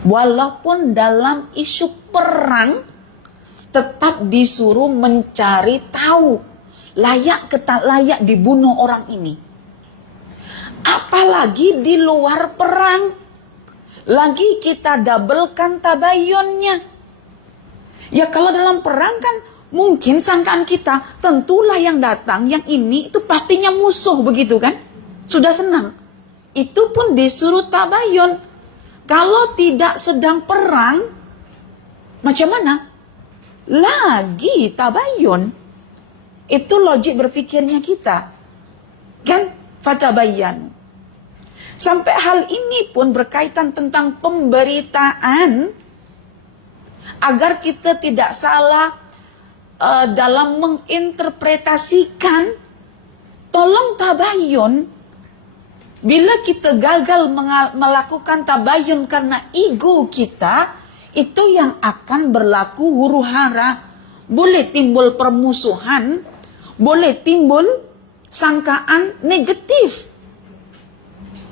Walaupun dalam isu perang tetap disuruh mencari tahu layak tak layak dibunuh orang ini. Apalagi di luar perang, lagi kita doublekan tabayunnya. Ya kalau dalam perang kan mungkin sangkaan kita, tentulah yang datang yang ini itu pastinya musuh, begitu kan? Sudah senang. Itu pun disuruh tabayun. Kalau tidak sedang perang, macam mana? Lagi tabayun. Itu logik berfikirnya kita. Kan? Fatabayyan. Sampai hal ini pun berkaitan tentang pemberitaan, agar kita tidak salah dalam menginterpretasikan. Tolong tabayun. Bila kita gagal melakukan tabayun karena ego kita, itu yang akan berlaku huru hara. Boleh timbul permusuhan, boleh timbul sangkaan negatif.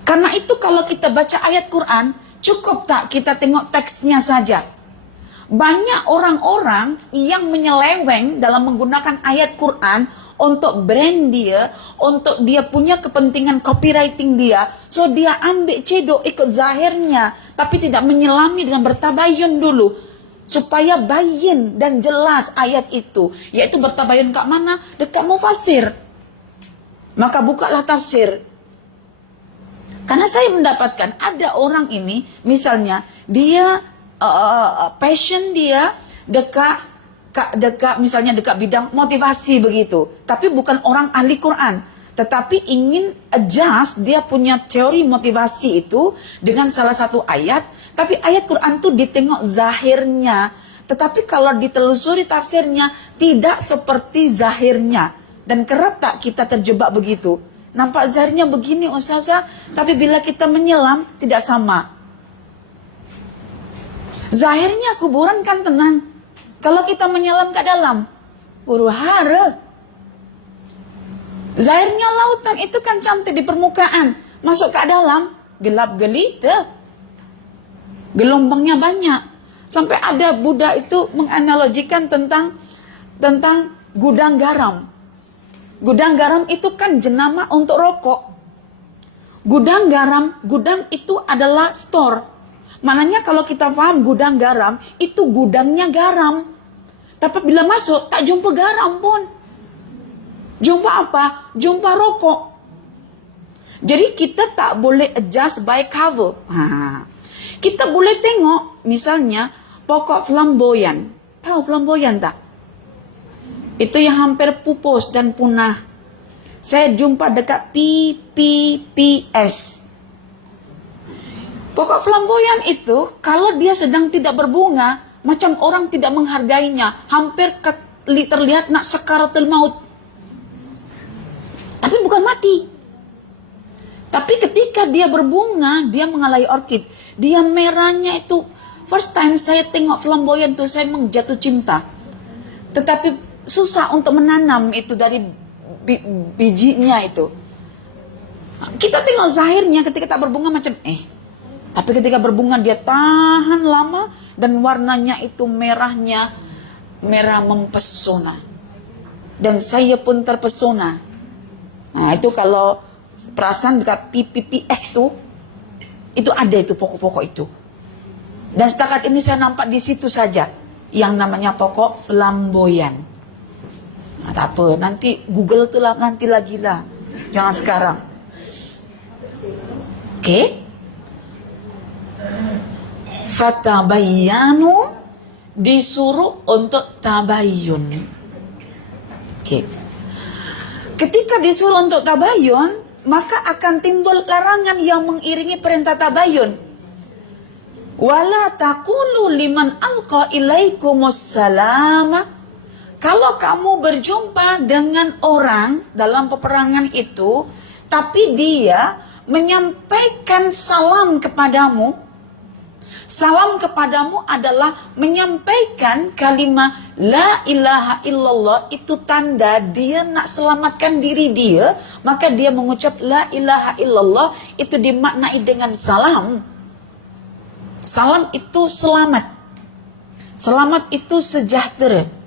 Karena itu kalau kita baca ayat Quran, cukup tak kita tengok teksnya saja. Banyak orang-orang yang menyeleweng dalam menggunakan ayat Quran untuk brand dia, untuk dia punya kepentingan copywriting dia. So dia ambil cedok ikut zahirnya, tapi tidak menyelami dengan bertabayun dulu. Supaya bayin dan jelas ayat itu. Yaitu bertabayun kat mana? Dekat mufasir. Maka bukalah tafsir. Karena saya mendapatkan ada orang ini, misalnya dia passion dia dekat misalnya dekat bidang motivasi begitu, tapi bukan orang ahli Quran, tetapi ingin adjust dia punya teori motivasi itu dengan salah satu ayat, tapi ayat Quran tuh ditengok zahirnya, tetapi kalau ditelusuri tafsirnya tidak seperti zahirnya. Dan kerap tak kita terjebak begitu. Nampak zahirnya begini ustazah, tapi bila kita menyelam tidak sama. Zahirnya kuburan kan tenang. Kalau kita menyelam ke dalam, huru hara. Zahirnya lautan itu kan cantik di permukaan. Masuk ke dalam, gelap gelita. Gelombangnya banyak. Sampai ada Buddha itu menganalogikan tentang gudang garam. Gudang garam itu kan jenama untuk rokok. Gudang garam, gudang itu adalah store. Maknanya kalau kita paham gudang garam, itu gudangnya garam. Tapi bila masuk, tak jumpa garam pun. Jumpa apa? Jumpa rokok. Jadi kita tak boleh adjust by cover. Kita boleh tengok, misalnya, pokok flamboyan. Tahu flamboyan tak? Itu yang hampir pupus dan punah. Saya jumpa dekat PPPS. Pokok flamboyan itu, kalau dia sedang tidak berbunga, macam orang tidak menghargainya. Hampir terlihat nak sakaratul maut. Tapi bukan mati. Tapi ketika dia berbunga, dia mengalai orkid. Dia merahnya itu, first time saya tengok flamboyan itu, saya menjatuh cinta. Tetapi susah untuk menanam itu dari bijinya itu. Kita tengok zahirnya ketika tak berbunga macam tapi ketika berbunga dia tahan lama dan warnanya itu merahnya merah mempesona. Dan saya pun terpesona. Nah, itu kalau perasaan dekat PPPS itu ada itu pokok-pokok itu. Dan setakat ini saya nampak di situ saja yang namanya pokok flamboyan. Nah, tak apa, nanti Google tu lah nanti lagi lah. Jangan sekarang. Oke? Fatabayyanu, disuruh untuk tabayyun. Oke. Ketika disuruh untuk tabayyun, maka akan timbul larangan yang mengiringi perintah tabayyun. Wala taqulu liman alqa ilaikumus salama. Kalau kamu berjumpa dengan orang dalam peperangan itu, tapi dia menyampaikan salam kepadamu, salam kepadamu adalah menyampaikan kalimat la ilaha illallah, itu tanda dia nak selamatkan diri dia, maka dia mengucap la ilaha illallah, itu dimaknai dengan salam. Salam itu selamat. Selamat itu sejahtera.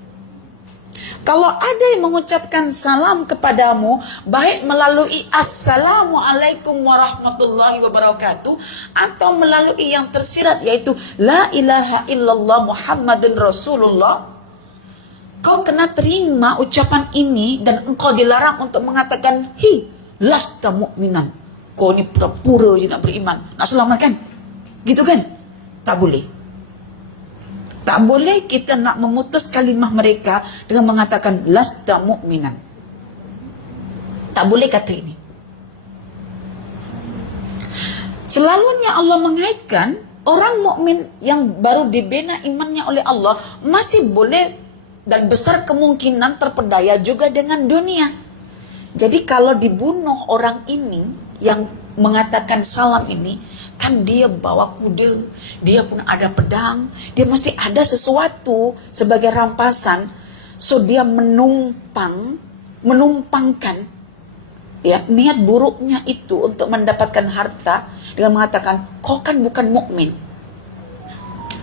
Kalau ada yang mengucapkan salam kepadamu, baik melalui Assalamualaikum warahmatullahi wabarakatuh, atau melalui yang tersirat yaitu La ilaha illallah Muhammadun Rasulullah, kau kena terima ucapan ini dan engkau dilarang untuk mengatakan, hi, lasta mu'minan, kau ini pura-pura je nak beriman, nak selamatkan, gitu kan? Tak boleh. Tak boleh kita nak memutus kalimah mereka dengan mengatakan lasta mu'minan. Tak boleh kata ini. Selalunya Allah mengaitkan orang mukmin yang baru dibina imannya oleh Allah masih boleh dan besar kemungkinan terpedaya juga dengan dunia. Jadi kalau dibunuh orang ini yang mengatakan salam ini, kan dia bawa kuda, dia pun ada pedang, dia mesti ada sesuatu sebagai rampasan. So dia menumpangkan ya niat buruknya itu untuk mendapatkan harta dengan mengatakan kau kan bukan mukmin.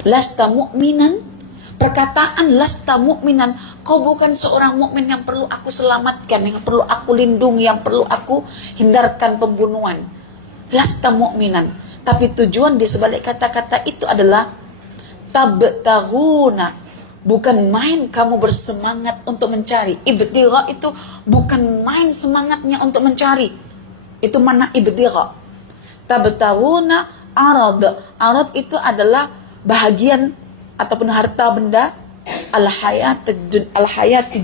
Lasta mu'minan, perkataan lasta mu'minan, kau bukan seorang mukmin yang perlu aku selamatkan, yang perlu aku lindungi, yang perlu aku hindarkan pembunuhan. Lasta mu'minan. Tapi tujuan di sebalik kata-kata itu adalah tabtaghuna, bukan main kamu bersemangat untuk mencari. Ibtigha itu bukan main semangatnya untuk mencari. Itu mana ibtigha. Tabtaghuna arad. Arad itu adalah bahagian ataupun harta benda al-hayatid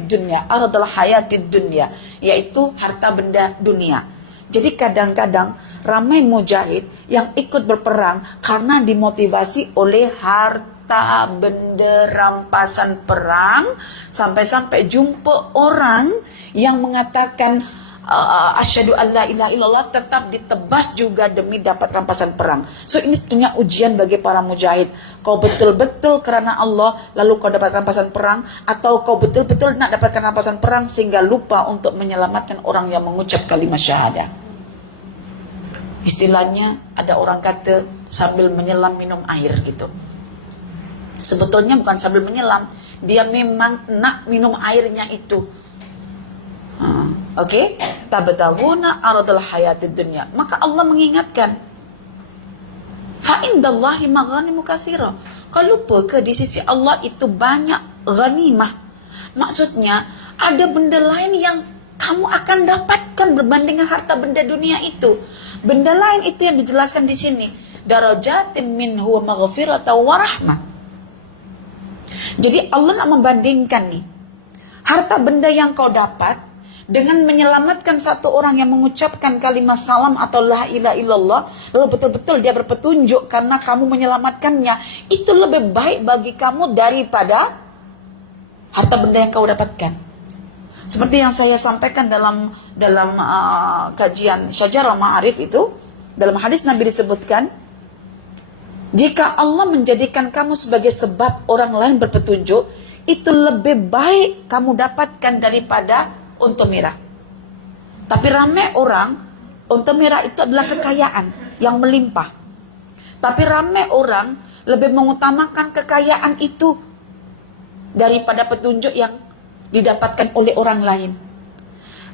dunya. Arad al-hayatid dunya, yaitu harta benda dunia. Jadi kadang-kadang ramai mujahid yang ikut berperang karena dimotivasi oleh harta benda rampasan perang, sampai-sampai jumpa orang yang mengatakan asyhadu an la ilaha illallah, tetap ditebas juga demi dapat rampasan perang. So ini sebetulnya ujian bagi para mujahid. Kau betul-betul kerana Allah lalu kau dapat rampasan perang, atau kau betul-betul nak dapatkan rampasan perang sehingga lupa untuk menyelamatkan orang yang mengucap kalimat syahadah. Istilahnya ada orang kata sambil menyelam minum air gitu. Sebetulnya bukan sambil menyelam, dia memang nak minum airnya itu. Okey, tabtaghuna aradal hayatid dunya. Maka Allah mengingatkan, fa indallahi maghanimu katsira. Kau lupa ke di sisi Allah itu banyak ghanimah? Maksudnya ada benda lain yang kamu akan dapatkan berbanding harta benda dunia itu. Benda lain itu yang dijelaskan di sini, darajatin minhu wa maghfiratan wa rahmah. Jadi Allah nak membandingkan nih, harta benda yang kau dapat dengan menyelamatkan satu orang yang mengucapkan kalimat salam atau la ilaha illallah, lalu betul-betul dia berpetunjuk karena kamu menyelamatkannya, itu lebih baik bagi kamu daripada harta benda yang kau dapatkan. Seperti yang saya sampaikan dalam kajian Syajarah Ma'arif itu, dalam hadis Nabi disebutkan, jika Allah menjadikan kamu sebagai sebab orang lain berpetunjuk, itu lebih baik kamu dapatkan daripada unta merah. Tapi ramai orang, unta merah itu adalah kekayaan yang melimpah. Tapi ramai orang lebih mengutamakan kekayaan itu daripada petunjuk yang didapatkan oleh orang lain.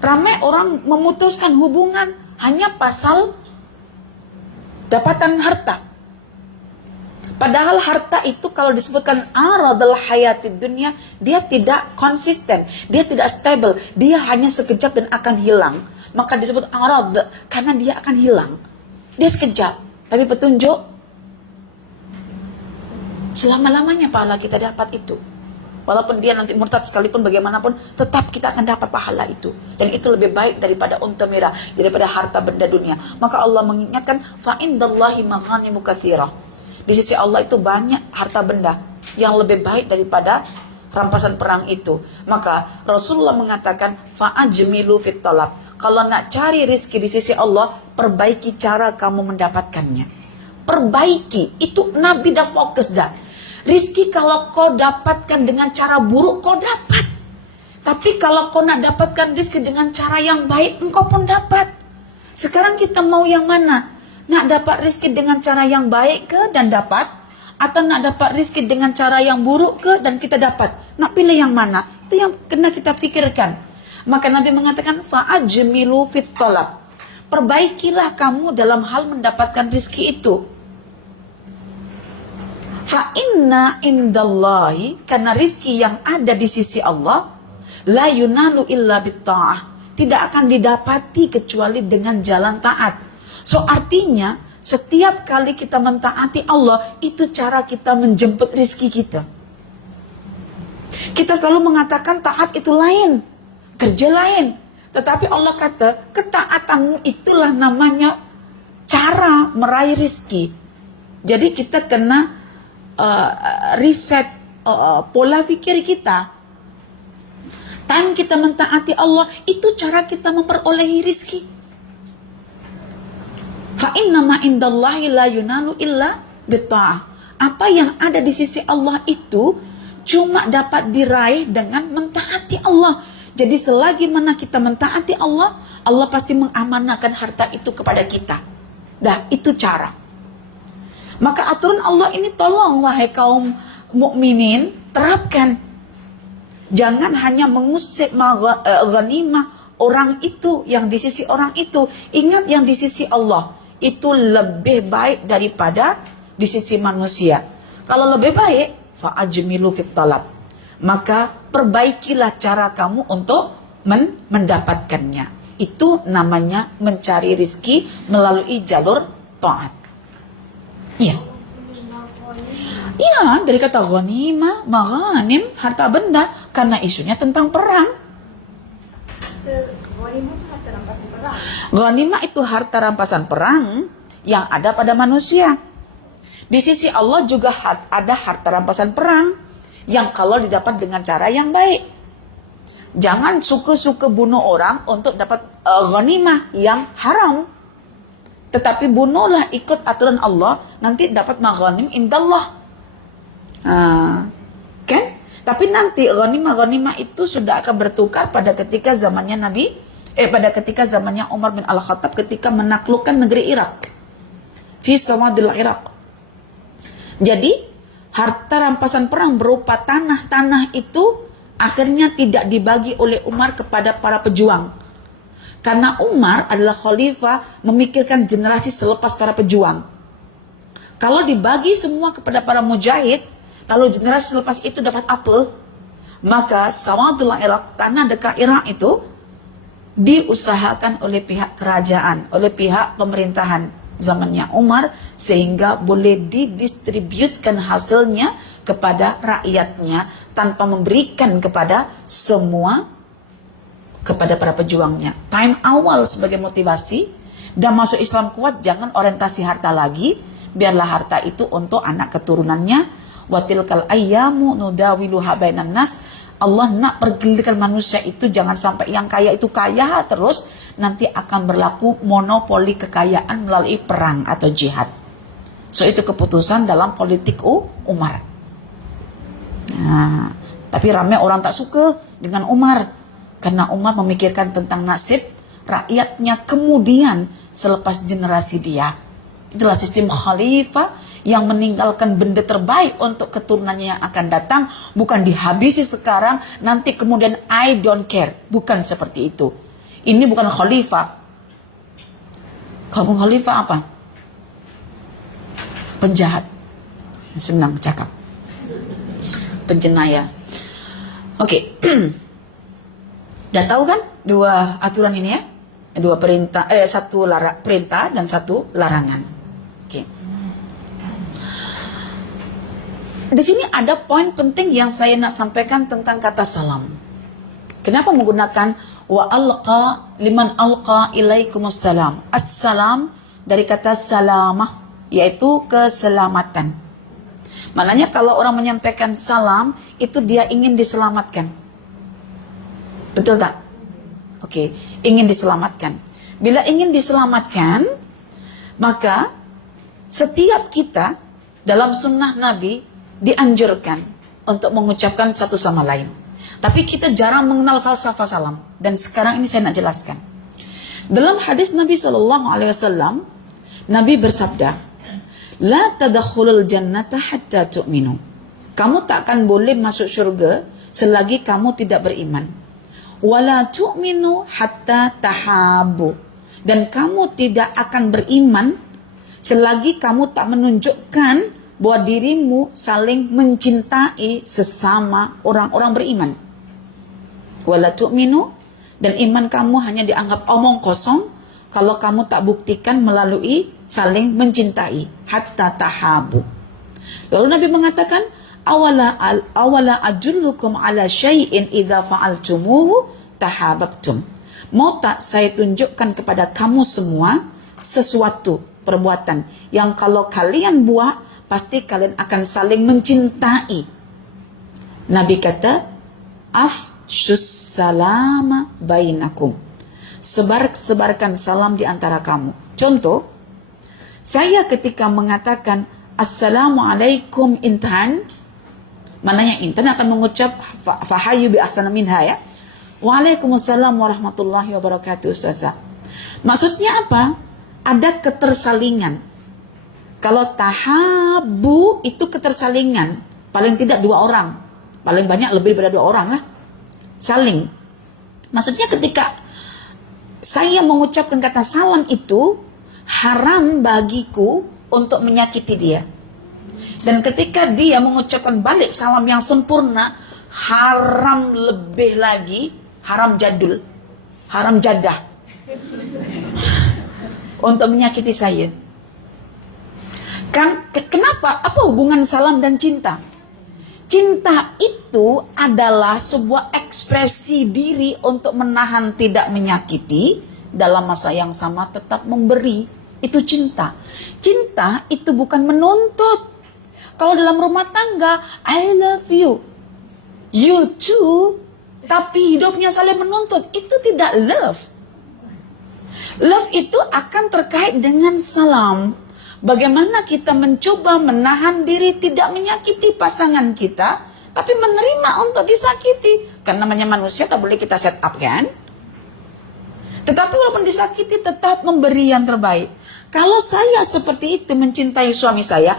Ramai orang memutuskan hubungan hanya pasal dapatan harta. Padahal harta itu kalau disebutkan aradul hayatid dunya, dia tidak konsisten, dia tidak stable, dia hanya sekejap dan akan hilang. maka disebut arad karena dia akan hilang. Dia sekejap, tapi petunjuk selama-lamanya pahala kita dapat itu. Walaupun dia nanti murtad sekalipun bagaimanapun, tetap kita akan dapat pahala itu. Dan itu lebih baik daripada unta merah, daripada harta benda dunia. Maka Allah mengingatkan, fa indallahi maghanimu katsirah. Di sisi Allah itu banyak harta benda yang lebih baik daripada rampasan perang itu. Maka Rasulullah mengatakan, fa ajmilu fit talab. Kalau nak cari rizki di sisi Allah, perbaiki cara kamu mendapatkannya. Perbaiki, itu Nabi dah fokus dah. Rizki kalau kau dapatkan dengan cara buruk, kau dapat. Tapi kalau kau nak dapatkan rizki dengan cara yang baik, engkau pun dapat. Sekarang kita mau yang mana? Nak dapat rizki dengan cara yang baik ke dan dapat? Atau nak dapat rizki dengan cara yang buruk ke dan kita dapat? Nak pilih yang mana? Itu yang kena kita fikirkan. Maka Nabi mengatakan, fa'ajmilu fit talab. Perbaikilah kamu dalam hal mendapatkan rizki itu. Fa inna indallahi, karena rizki yang ada di sisi Allah, la yunalu illa bitta'ah, tidak akan didapati kecuali dengan jalan taat. So artinya setiap kali kita mentaati Allah, itu cara kita menjemput rizki kita. Kita selalu mengatakan taat itu lain, kerja lain. Tetapi Allah kata ketaatanmu itulah namanya cara meraih rizki. Jadi kita kena riset pola pikir kita. Time kita mentaati Allah, itu cara kita memperolehi rizki. Fa inna ma indallahi la yunalu illa bitta'ah. Apa yang ada di sisi Allah itu cuma dapat diraih dengan mentaati Allah. Jadi selagi mana kita mentaati Allah, Allah pasti mengamanahkan harta itu kepada kita. Dah, itu cara. Maka aturan Allah ini tolong wahai kaum mukminin, terapkan. Jangan hanya mengusik ghanimah orang itu, yang di sisi orang itu. Ingat yang di sisi Allah itu lebih baik daripada di sisi manusia. Kalau lebih baik, fa'ajmilu fit talab. Maka perbaikilah cara kamu untuk mendapatkannya. Itu namanya mencari rizki melalui jalur taat. Iya. Iya, dari kata ghanimah, maghanim, harta benda, karena isunya tentang perang. Ghanimah itu harta rampasan perang yang ada pada manusia. Di sisi Allah juga ada harta rampasan perang yang kalau didapat dengan cara yang baik. Jangan suka-suka bunuh orang untuk dapat ghanimah yang haram. Tetapi bunuhlah ikut aturan Allah, nanti dapat maghanim indallah. Kan? Tapi nanti ghanimah itu sudah akan bertukar pada ketika zamannya pada ketika zamannya Umar bin Al-Khattab ketika menaklukkan negeri Irak. Fi sawadil Irak. Jadi, harta rampasan perang berupa tanah-tanah itu akhirnya tidak dibagi oleh Umar kepada para pejuang. Karena Umar adalah khalifah memikirkan generasi selepas para pejuang. Kalau dibagi semua kepada para mujahid, lalu generasi selepas itu dapat apa? Maka sawadul Irak, tanah dekat Irak itu diusahakan oleh pihak kerajaan, oleh pihak pemerintahan zamannya Umar, sehingga boleh didistributkan hasilnya kepada rakyatnya tanpa memberikan kepada semua, kepada para pejuangnya. Time awal sebagai motivasi, dan masuk Islam kuat, jangan orientasi harta lagi, biarlah harta itu untuk anak keturunannya. Watilkal ayyamu nudawiluha bainan nas. Allah nak pergilikan manusia itu jangan sampai yang kaya itu kaya terus, nanti akan berlaku monopoli kekayaan melalui perang atau jihad. So itu keputusan dalam politik Umar. Nah, tapi ramai orang tak suka dengan Umar. Karena Umar memikirkan tentang nasib rakyatnya kemudian selepas generasi dia. Itulah sistem khalifah yang meninggalkan benda terbaik untuk keturunannya yang akan datang. Bukan dihabisi sekarang, nanti kemudian I don't care. Bukan seperti itu. Ini bukan khalifah. Kalau khalifah apa? Penjahat. Senang cakap. Penjenayah. Oke. Udah tahu kan dua aturan ini ya? Dua perintah, satu perintah dan satu larangan. Oke. Di sini ada poin penting yang saya nak sampaikan tentang kata salam. Kenapa menggunakan wa alqa liman alqa ilaikumussalam? Assalam dari kata salamah, yaitu keselamatan. Maknanya kalau orang menyampaikan salam, itu dia ingin diselamatkan. Betul tak? Oke, ingin diselamatkan. Bila ingin diselamatkan, maka setiap kita dalam sunnah Nabi dianjurkan untuk mengucapkan satu sama lain. Tapi kita jarang mengenal falsafah salam. Dan sekarang ini saya nak jelaskan. Dalam hadis Nabi SAW, Nabi bersabda, La tadakhulul jannata hatta tu'minu. Kamu takkan boleh masuk syurga selagi kamu tidak beriman. Wala tu'minu hatta tahabu. Dan kamu tidak akan beriman selagi kamu tak menunjukkan bahwa dirimu saling mencintai sesama orang-orang beriman. Wala tu'minu, dan iman kamu hanya dianggap omong kosong kalau kamu tak buktikan melalui saling mencintai, hatta tahabu. Lalu Nabi mengatakan, awala ajullukum ala syai'in idza fa'altumuhu tahabbtum. Mau tak saya tunjukkan kepada kamu semua sesuatu perbuatan yang kalau kalian buat pasti kalian akan saling mencintai. Nabi kata, afshus salama bainakum. Sebarkan salam di antara kamu. Contoh, saya ketika mengatakan Assalamualaikum intan, mananya intan akan mengucap fahayu bi ahsana minha ya. Waalaikumsalam warahmatullahi wabarakatuh Ustazah. Maksudnya apa? Ada ketersalingan. Kalau tahabu itu ketersalingan, paling tidak 2 orang, paling banyak lebih daripada 2 orang lah. Saling. Maksudnya ketika saya mengucapkan kata salam itu haram bagiku untuk menyakiti dia. Dan ketika dia mengucapkan balik salam yang sempurna, haram lebih lagi, haram jadul, haram jadah untuk menyakiti saya. Kenapa? Apa hubungan salam dan cinta? Cinta itu adalah sebuah ekspresi diri untuk menahan tidak menyakiti, dalam masa yang sama tetap memberi. Itu cinta. Cinta itu bukan menuntut. Kalau dalam rumah tangga, I love you, you too, tapi hidupnya saling menuntut, itu tidak love. Love itu akan terkait dengan salam. Bagaimana kita mencoba menahan diri tidak menyakiti pasangan kita, tapi menerima untuk disakiti. Karena namanya manusia tak boleh kita set up kan. Tetapi walaupun disakiti tetap memberi yang terbaik. Kalau saya seperti itu mencintai suami saya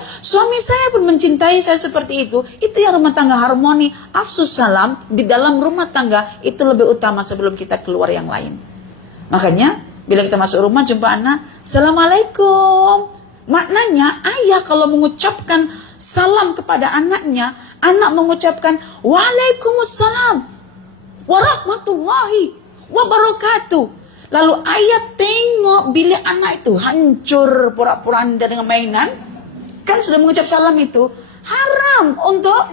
pun mencintai saya seperti itu yang rumah tangga harmoni. Afsus salam di dalam rumah tangga itu lebih utama sebelum kita keluar yang lain. Makanya bila kita masuk rumah jumpa anak, Assalamualaikum. Maknanya ayah kalau mengucapkan salam kepada anaknya, anak mengucapkan Waalaikumsalam warahmatullahi wabarakatuh. Lalu ayah tengok bila anak itu hancur pura-puranda dengan mainan, kan sudah mengucap salam itu, haram untuk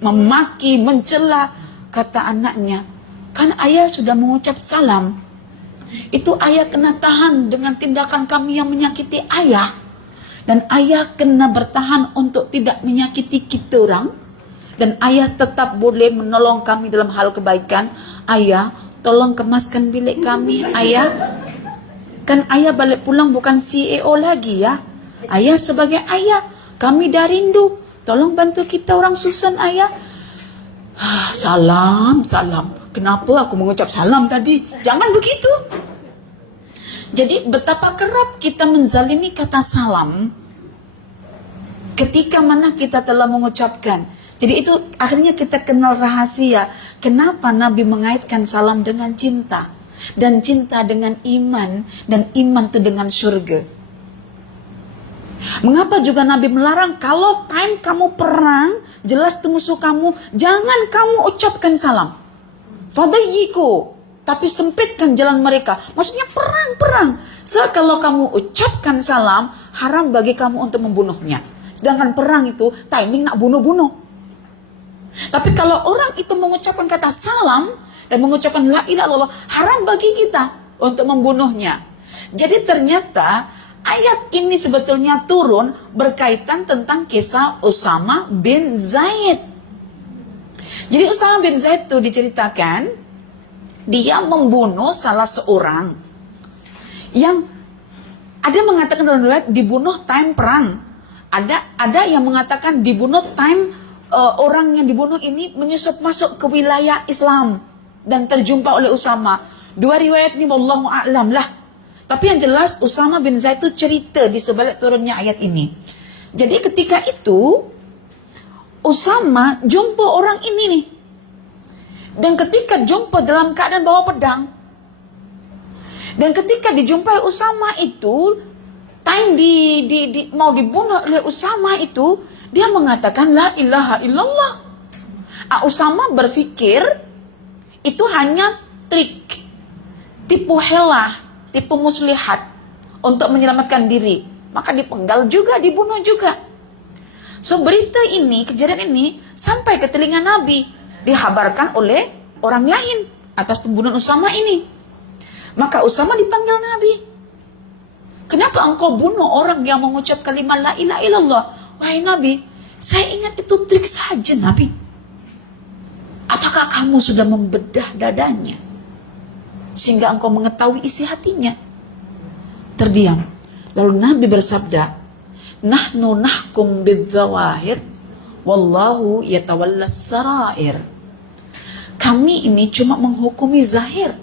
memaki, mencela. Kata anaknya, kan ayah sudah mengucap salam, itu ayah kena tahan dengan tindakan kami yang menyakiti ayah. Dan ayah kena bertahan untuk tidak menyakiti kita orang. Dan ayah tetap boleh menolong kami dalam hal kebaikan. Ayah, tolong kemaskan bilik kami, ayah. Kan ayah balik pulang bukan CEO lagi ya. Ayah sebagai ayah, kami dah rindu. Tolong bantu kita orang susun ayah. Salam. Kenapa aku mengucap salam tadi? Jangan begitu. Jadi betapa kerap kita menzalimi kata salam ketika mana kita telah mengucapkan. Jadi itu akhirnya kita kenal rahasia. Kenapa Nabi mengaitkan salam dengan cinta. Dan cinta dengan iman. Dan iman itu dengan surga. Mengapa juga Nabi melarang kalau time kamu perang, jelas itu musuh kamu, jangan kamu ucapkan salam. Fadayiku, tapi sempitkan jalan mereka. Maksudnya perang. Kalau kamu ucapkan salam, haram bagi kamu untuk membunuhnya. Sedangkan perang itu timing nak bunuh-bunuh. Tapi kalau orang itu mengucapkan kata salam dan mengucapkan la ilaha illallah, haram bagi kita untuk membunuhnya. Jadi ternyata ayat ini sebetulnya turun berkaitan tentang kisah Usama bin Zaid. Jadi Usama bin Zaid itu diceritakan dia membunuh salah seorang yang ada mengatakan dalam riwayat dibunuh time perang. Ada yang mengatakan dibunuh time orang yang dibunuh ini menyusup masuk ke wilayah Islam dan terjumpa oleh Usama. Dua riwayat ini wallahu a'lam lah. Tapi yang jelas Usama bin Zaid itu cerita di sebalik turunnya ayat ini. Jadi ketika itu Usama jumpa orang ini nih. Dan ketika jumpa dalam keadaan bawa pedang. Dan ketika dijumpai Usama itu, time mau dibunuh oleh Usama itu, dia mengatakan la ilaha illallah. Usama berpikir itu hanya trik, tipu helah, tipu muslihat untuk menyelamatkan diri. Maka dipenggal juga, dibunuh juga. So berita ini, kejadian ini sampai ke telinga Nabi, dihabarkan oleh orang lain atas pembunuhan Usama ini. Maka Usama dipanggil Nabi. Kenapa engkau bunuh orang yang mengucap kalimat la ilaha illallah? Wahai Nabi, saya ingat itu trik saja Nabi. Apakah kamu sudah membedah dadanya sehingga engkau mengetahui isi hatinya? Terdiam. Lalu Nabi bersabda, nahnu nahkum bidzawahir wallahu yatawallas sarair. Kami ini cuma menghukumi zahir.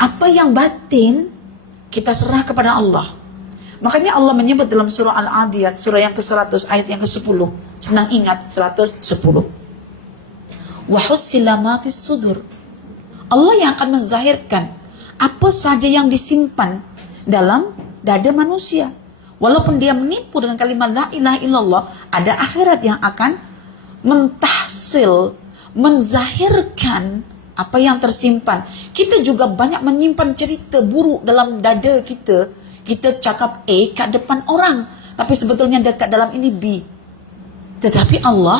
Apa yang batin kita serah kepada Allah. Makanya Allah menyebut dalam surah Al-Adiyat, surah yang ke-100 ayat yang ke-10. Senang ingat 110. Wa hussila ma fis sudur. Allah yang akan menzahirkan apa saja yang disimpan dalam dada manusia. Walaupun dia menipu dengan kalimat la ilaha illallah, ada akhirat yang akan mentahsil, menzahirkan apa yang tersimpan. Kita juga banyak menyimpan cerita buruk dalam dada kita. Kita cakap A kat depan orang, tapi sebetulnya dekat dalam ini B. Tetapi Allah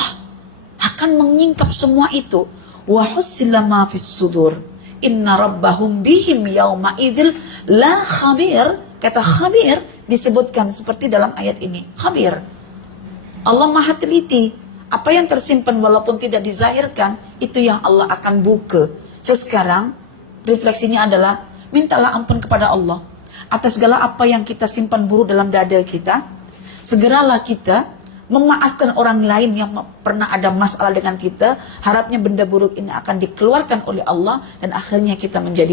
akan menyingkap semua itu. Wa hussila ma fis sudur. Inna rabbahum bihim yawma idzil la khabir. Kata khabir disebutkan seperti dalam ayat ini. Khabir. Allah maha teliti. Apa yang tersimpan walaupun tidak dizahirkan, itu yang Allah akan buka. So sekarang, refleksinya adalah, mintalah ampun kepada Allah atas segala apa yang kita simpan buruk dalam dada kita. Segeralah kita memaafkan orang lain yang pernah ada masalah dengan kita. Harapnya benda buruk ini akan dikeluarkan oleh Allah dan akhirnya kita menjadi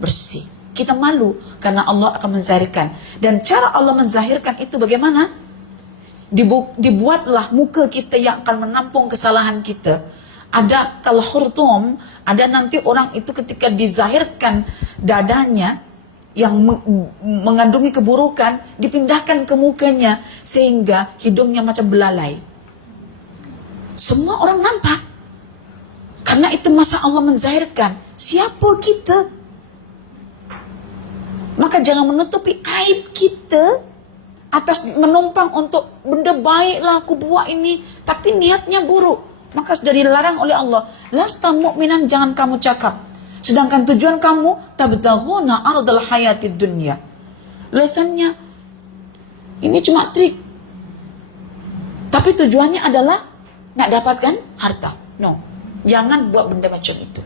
bersih. Kita malu karena Allah akan menzahirkan. Dan cara Allah menzahirkan itu bagaimana? Dibuatlah muka kita yang akan menampung kesalahan kita. Ada kalau khurtum, ada nanti orang itu ketika dizahirkan dadanya yang mengandungi keburukan, dipindahkan ke mukanya sehingga hidungnya macam belalai. Semua orang nampak. Karena itu masa Allah menzahirkan. Siapa kita? Maka jangan menutupi aib kita atas menumpang untuk benda baiklah aku buat ini, tapi niatnya buruk. Maka sudah dilarang oleh Allah. Lasta mu'minan, jangan kamu cakap. Sedangkan tujuan kamu tabtaghuna ardal hayatid dunya. Lesannya ini cuma trik. Tapi tujuannya adalah nak dapatkan harta. No. Jangan buat benda macam itu.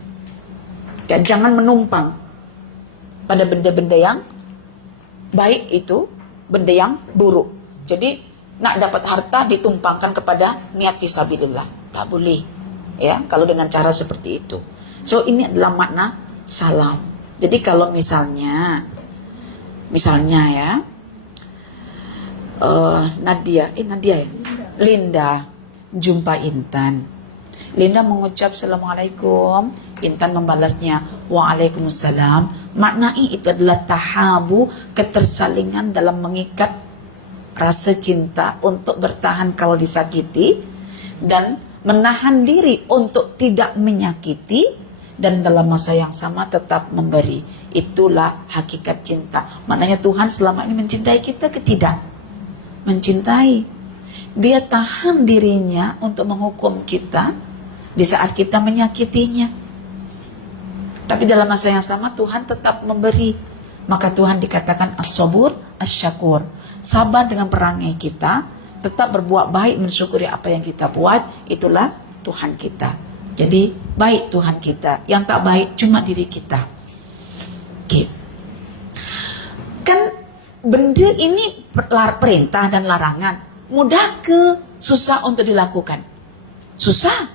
Ya, jangan menumpang pada benda-benda yang baik itu, benda yang buruk. Jadi nak dapat harta ditumpangkan kepada niat fisabilillah. Tak boleh. Ya, kalau dengan cara seperti itu. So ini adalah makna salam. Jadi kalau misalnya ya Nadia ya, Linda jumpa Intan. Linda mengucap Assalamualaikum, Intan membalasnya Waalaikumsalam. Maknai itu adalah tahabu, ketersalingan dalam mengikat rasa cinta untuk bertahan kalau disakiti dan menahan diri untuk tidak menyakiti dan dalam masa yang sama tetap memberi. Itulah hakikat cinta. Maknanya Tuhan selama ini mencintai kita ke tidak? Mencintai. Dia tahan dirinya untuk menghukum kita di saat kita menyakitinya. Tapi dalam masa yang sama Tuhan tetap memberi. Maka Tuhan dikatakan as-sabur, as-syakur. Sabar dengan perangai kita, tetap berbuat baik, mensyukuri apa yang kita buat. Itulah Tuhan kita. Jadi baik Tuhan kita. Yang tak baik cuma diri kita. Oke. Kan benda ini perintah dan larangan. Mudah ke susah untuk dilakukan? Susah.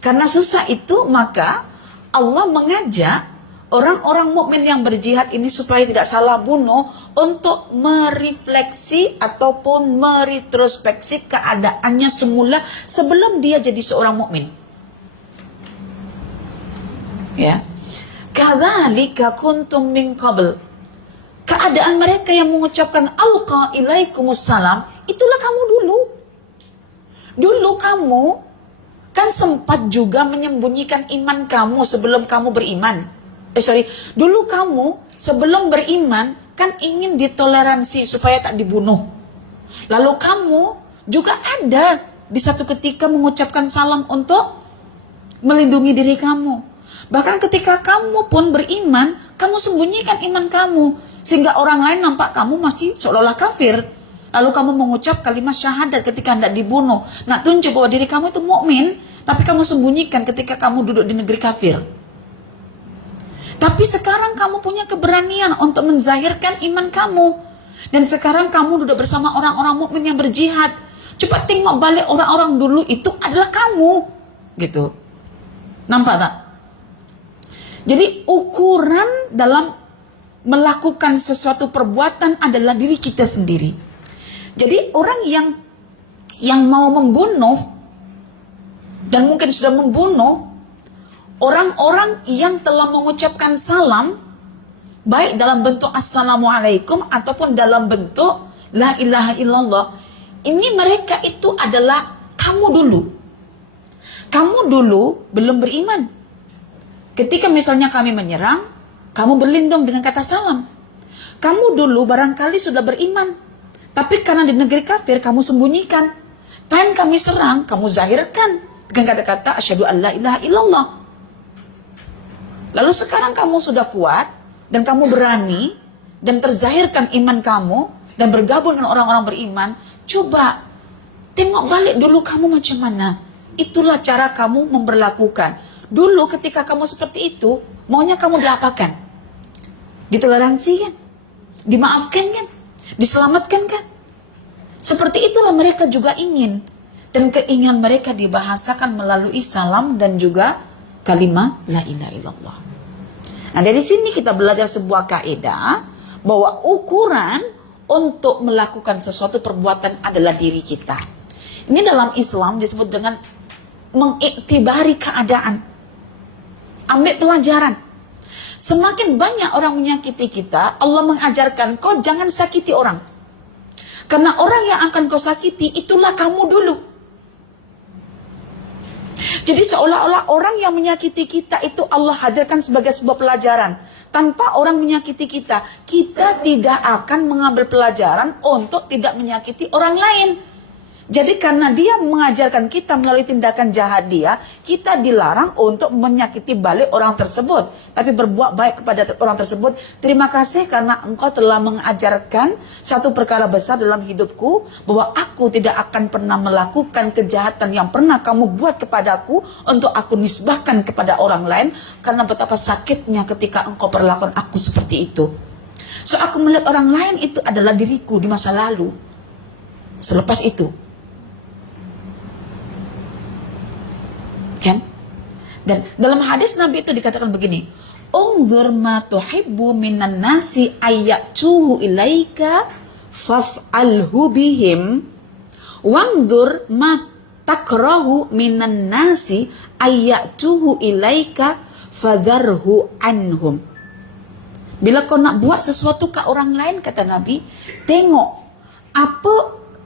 Karena susah itu maka Allah mengajak orang-orang mukmin yang berjihad ini supaya tidak salah bunuh untuk merefleksi ataupun meretrospeksi keadaannya semula sebelum dia jadi seorang mukmin. Ya. Kadzalika kuntum min qabl. Keadaan mereka yang mengucapkan alqa ilaikumussalam, itulah kamu dulu. Dulu kamu kan sempat juga menyembunyikan iman kamu sebelum kamu beriman. Dulu kamu sebelum beriman kan ingin ditoleransi supaya tak dibunuh. Lalu kamu juga ada di satu ketika mengucapkan salam untuk melindungi diri kamu. Bahkan ketika kamu pun beriman, kamu sembunyikan iman kamu sehingga orang lain nampak kamu masih seolah-olah kafir. Lalu kamu mengucap kalimat syahadat ketika hendak dibunuh. Nak tunjuk bahwa diri kamu itu mukmin, tapi kamu sembunyikan ketika kamu duduk di negeri kafir. Tapi sekarang kamu punya keberanian untuk menzahirkan iman kamu. Dan sekarang kamu duduk bersama orang-orang mukmin yang berjihad. Coba tengok balik orang-orang dulu itu adalah kamu. Gitu. Nampak tak? Jadi ukuran dalam melakukan sesuatu perbuatan adalah diri kita sendiri. Jadi orang yang mau membunuh dan mungkin sudah membunuh, orang-orang yang telah mengucapkan salam, baik dalam bentuk assalamualaikum ataupun dalam bentuk la ilaha illallah, ini mereka itu adalah kamu dulu. Kamu dulu belum beriman. Ketika misalnya kami menyerang, kamu berlindung dengan kata salam. Kamu dulu barangkali sudah beriman, tapi karena di negeri kafir kamu sembunyikan. Time kami serang, kamu zahirkan dengan kata-kata asyhadu an la ilaha illallah. Lalu sekarang kamu sudah kuat dan kamu berani dan terzahirkan iman kamu dan bergabung dengan orang-orang beriman. Coba tengok balik dulu kamu macam mana. Itulah cara kamu memperlakukan. Dulu ketika kamu seperti itu, maunya kamu diapakan? Ditoleransi kan? Dimaafkan kan? Diselamatkan kan? Seperti itulah mereka juga ingin. Dan keinginan mereka dibahasakan melalui salam dan juga kalimat la ilaha illallah. Nah dari sini kita belajar sebuah kaidah bahwa ukuran untuk melakukan sesuatu perbuatan adalah diri kita. Ini dalam Islam disebut dengan mengiktibari keadaan. Ambil pelajaran. Semakin banyak orang menyakiti kita, Allah mengajarkan kau jangan sakiti orang. Karena orang yang akan kau sakiti itulah kamu dulu. Jadi seolah-olah orang yang menyakiti kita itu Allah hadirkan sebagai sebuah pelajaran. Tanpa orang menyakiti kita, kita tidak akan mengambil pelajaran untuk tidak menyakiti orang lain. Jadi karena dia mengajarkan kita melalui tindakan jahat dia, kita dilarang untuk menyakiti balik orang tersebut. Tapi berbuat baik kepada orang tersebut. Terima kasih karena engkau telah mengajarkan satu perkara besar dalam hidupku, bahwa aku tidak akan pernah melakukan kejahatan yang pernah kamu buat kepadaku untuk aku nisbahkan kepada orang lain, karena betapa sakitnya ketika engkau perlakukan aku seperti itu. So aku melihat orang lain itu adalah diriku di masa lalu. Selepas itu kan? Dan dalam hadis Nabi itu dikatakan begini, "Unzur ma tuhibbu minan nasi ayyatuhu ilaika faf'alhu bihim, wanzur ma takrahu minan nasi ayyatuhu ilaika fadharhu anhum." Bila kau nak buat sesuatu ke orang lain, kata Nabi, tengok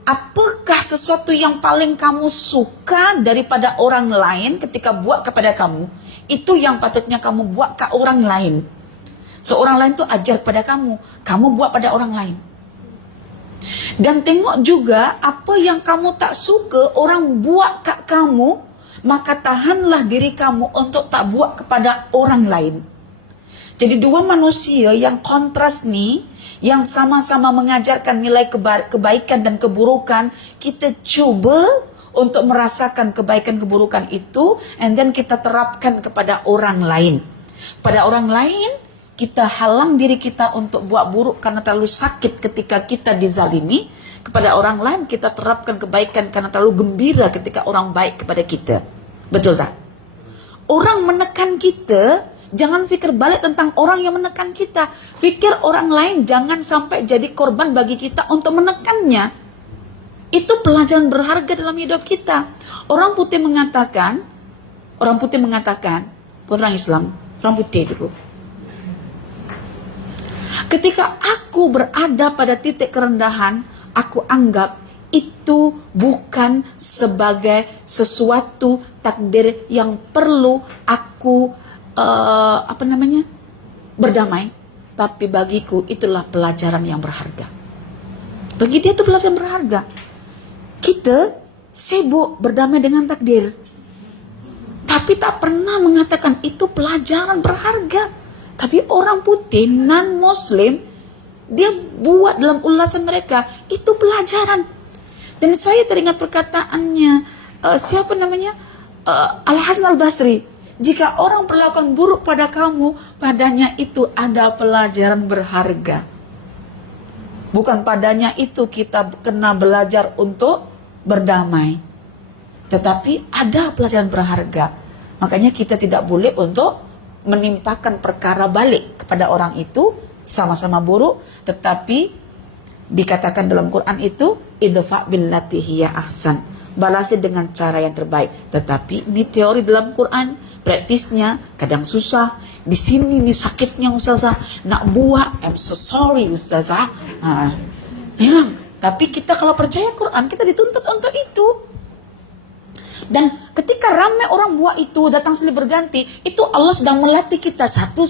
apakah sesuatu yang paling kamu suka daripada orang lain ketika buat kepada kamu. Itu yang patutnya kamu buat ke orang lain. Seorang lain tuh ajar pada kamu buat pada orang lain. Dan tengok juga apa yang kamu tak suka orang buat kat kamu, maka tahanlah diri kamu untuk tak buat kepada orang lain. Jadi dua manusia yang kontras nih, yang sama-sama mengajarkan nilai kebaikan dan keburukan, kita cuba untuk merasakan kebaikan keburukan itu, and then kita terapkan kepada orang lain. Pada orang lain, kita halang diri kita untuk buat buruk karena terlalu sakit ketika kita dizalimi. Kepada orang lain kita terapkan kebaikan karena terlalu gembira ketika orang baik kepada kita. Betul tak? Orang menekan kita, jangan fikir balik tentang orang yang menekan kita. Fikir orang lain, jangan sampai jadi korban bagi kita untuk menekannya. Itu pelajaran berharga dalam hidup kita. Orang putih mengatakan, bukan orang Islam, orang putih dulu. Ketika aku berada pada titik kerendahan, aku anggap itu bukan sebagai sesuatu takdir yang perlu aku berdamai, tapi bagiku itulah pelajaran yang berharga. Bagi dia itu pelajaran berharga. Kita sibuk berdamai dengan takdir, tapi tak pernah mengatakan itu pelajaran berharga. Tapi orang putih non-muslim, dia buat dalam ulasan mereka itu pelajaran. Dan saya teringat perkataannya Al-Hasan Al-Basri, jika orang perlakukan buruk pada kamu, padanya itu ada pelajaran berharga. Bukan padanya itu kita kena belajar untuk berdamai, tetapi ada pelajaran berharga. Makanya kita tidak boleh untuk menimpakan perkara balik kepada orang itu, sama-sama buruk, tetapi dikatakan dalam Quran itu idfa billati hiya ahsan, balasi dengan cara yang terbaik. Tetapi ini teori dalam Quran, praktisnya kadang susah. Di sini nih sakitnya ustazah, nak buat I'm so sorry ustazah. Tapi kita kalau percaya Quran, kita dituntut untuk itu. Dan ketika ramai orang buat itu, datang silih berganti, itu Allah sedang melatih kita satu.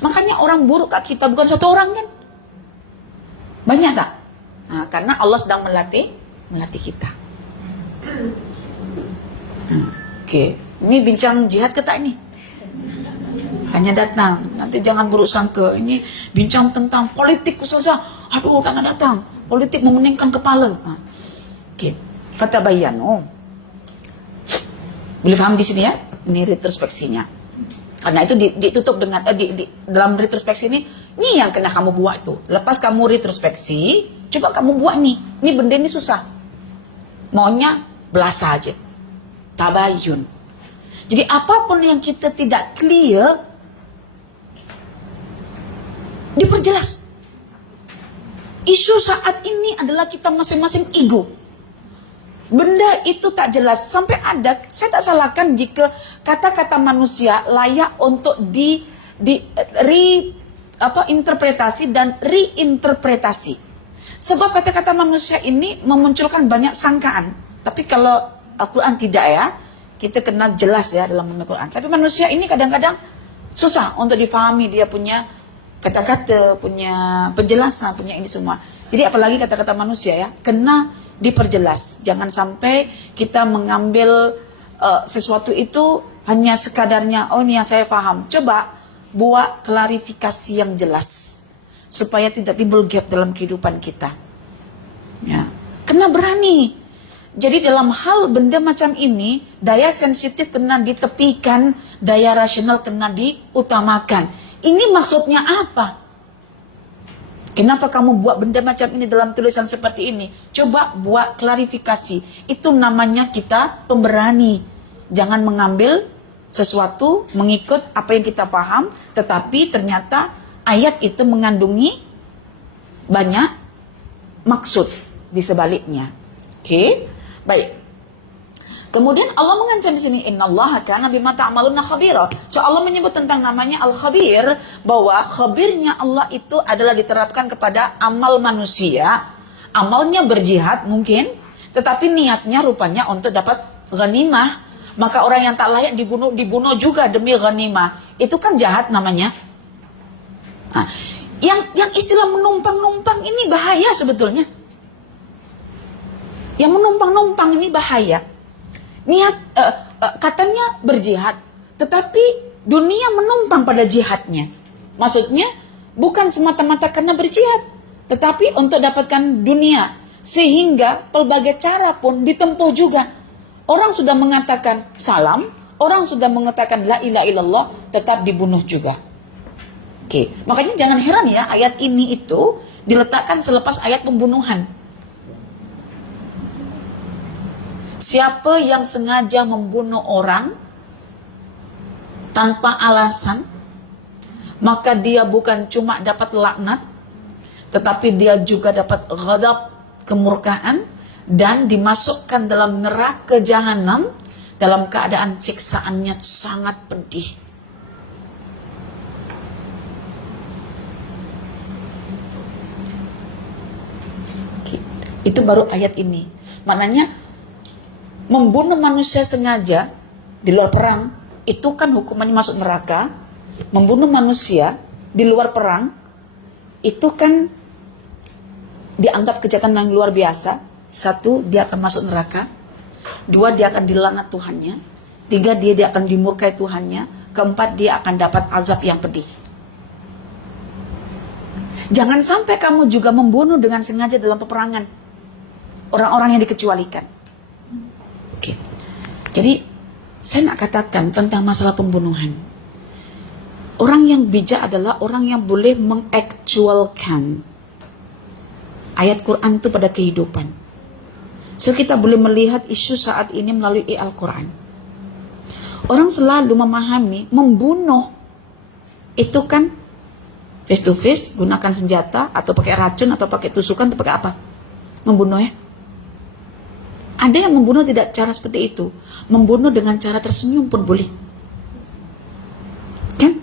Makanya orang buruk kat kita bukan satu orang kan? Banyak tak? Karena Allah sedang melatih kita. Oke, ini bincang jihad ke tak ini? Hanya datang, nanti jangan buruk sangka. Ini bincang tentang politik ustazah. Aduh, karena datang. Politik memeningkan kepala. Oke, fatabayyanu. Boleh faham di sini ya? Ini retrospeksinya. Karena itu ditutup dengan dalam retrospeksi ini yang kena kamu buat itu. Lepas kamu retrospeksi, coba kamu buat nih. Ini benda ini susah. Maunya belas aja. Tabayun. Jadi apapun yang kita tidak clear, diperjelas. Isu saat ini adalah kita masing-masing ego. Benda itu tak jelas. Sampai ada, saya tak salahkan jika kata-kata manusia layak untuk interpretasi dan reinterpretasi. Sebab kata-kata manusia ini memunculkan banyak sangkaan. Tapi kalau Al-Quran tidak ya, kita kena jelas ya dalam Al-Quran. Tapi manusia ini kadang-kadang susah untuk difahami, dia punya kata-kata, punya penjelasan, punya ini semua. Jadi apalagi kata-kata manusia ya, kena diperjelas. Jangan sampai kita mengambil sesuatu itu hanya sekadarnya, oh ini yang saya paham. Coba buat klarifikasi yang jelas supaya tidak timbul gap dalam kehidupan kita. Ya, kena berani. Jadi dalam hal benda macam ini, daya sensitif kena ditepikan, daya rasional kena diutamakan. Ini maksudnya apa? Kenapa kamu buat benda macam ini dalam tulisan seperti ini? Coba buat klarifikasi. Itu namanya kita pemberani. Jangan mengambil sesuatu, mengikut apa yang kita paham, tetapi ternyata ayat itu mengandungi banyak maksud di sebaliknya. Oke? Baik. Kemudian Allah mengancam di sini, innallaha kana bima ta'maluna khabira. So Allah menyebut tentang namanya Al-Khabir, bahwa khabirnya Allah itu adalah diterapkan kepada amal manusia. Amalnya berjihad mungkin, tetapi niatnya rupanya untuk dapat ghanimah, Maka orang yang tak layak dibunuh juga demi ghanimah. Itu kan jahat namanya. Nah, yang istilah menumpang-numpang ini bahaya sebetulnya. Yang menumpang-numpang ini bahaya. Niat katanya berjihad, tetapi dunia menumpang pada jihadnya. Maksudnya bukan semata-mata karena berjihad, tetapi untuk dapatkan dunia, sehingga pelbagai cara pun ditempuh juga. Orang sudah mengatakan salam, orang sudah mengatakan la ilaha illallah, tetap dibunuh juga. Oke, makanya jangan heran ya, ayat ini itu diletakkan selepas ayat pembunuhan. Siapa yang sengaja membunuh orang tanpa alasan, maka dia bukan cuma dapat laknat, tetapi dia juga dapat ghadab, kemurkaan, dan dimasukkan dalam neraka jahanam dalam keadaan siksaannya sangat pedih. Itu baru ayat ini. Maknanya membunuh manusia sengaja di luar perang itu kan hukumannya masuk neraka. Membunuh manusia di luar perang itu kan dianggap kejahatan yang luar biasa. Satu, dia akan masuk neraka. Dua, dia akan dilaknat Tuhannya. Tiga, dia akan dimurkai Tuhannya. Keempat, dia akan dapat azab yang pedih. Jangan sampai kamu juga membunuh dengan sengaja dalam peperangan. Orang-orang yang dikecualikan. Oke. Jadi saya nak katakan tentang masalah pembunuhan. Orang yang bijak adalah orang yang boleh mengaktualkan ayat Quran itu pada kehidupan. So kita boleh melihat isu saat ini melalui Al-Quran. Orang selalu memahami membunuh itu kan face to face, gunakan senjata atau pakai racun atau pakai tusukan atau pakai apa? Membunuh ya. Ada yang membunuh tidak cara seperti itu. Membunuh dengan cara tersenyum pun boleh. Kan?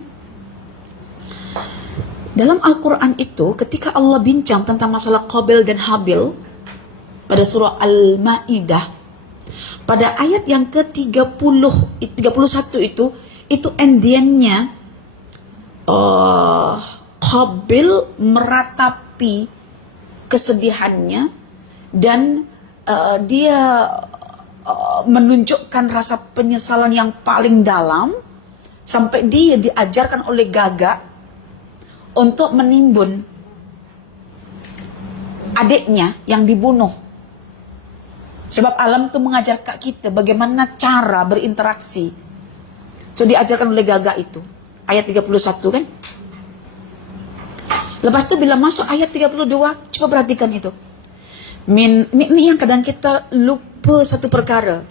Dalam Al-Quran itu, ketika Allah bincang tentang masalah Qabil dan Habil, pada surah Al-Ma'idah, pada ayat yang ke-31 itu endiannya Qabil meratapi kesedihannya dan dia menunjukkan rasa penyesalan yang paling dalam sampai dia diajarkan oleh Gagak untuk menimbun adiknya yang dibunuh. Sebab alam itu mengajar kita bagaimana cara berinteraksi. So diajarkan oleh Gagak itu. Ayat 31 kan. Lepas itu bila masuk ayat 32, coba perhatikan itu. Ini yang kadang kita lupa satu perkara.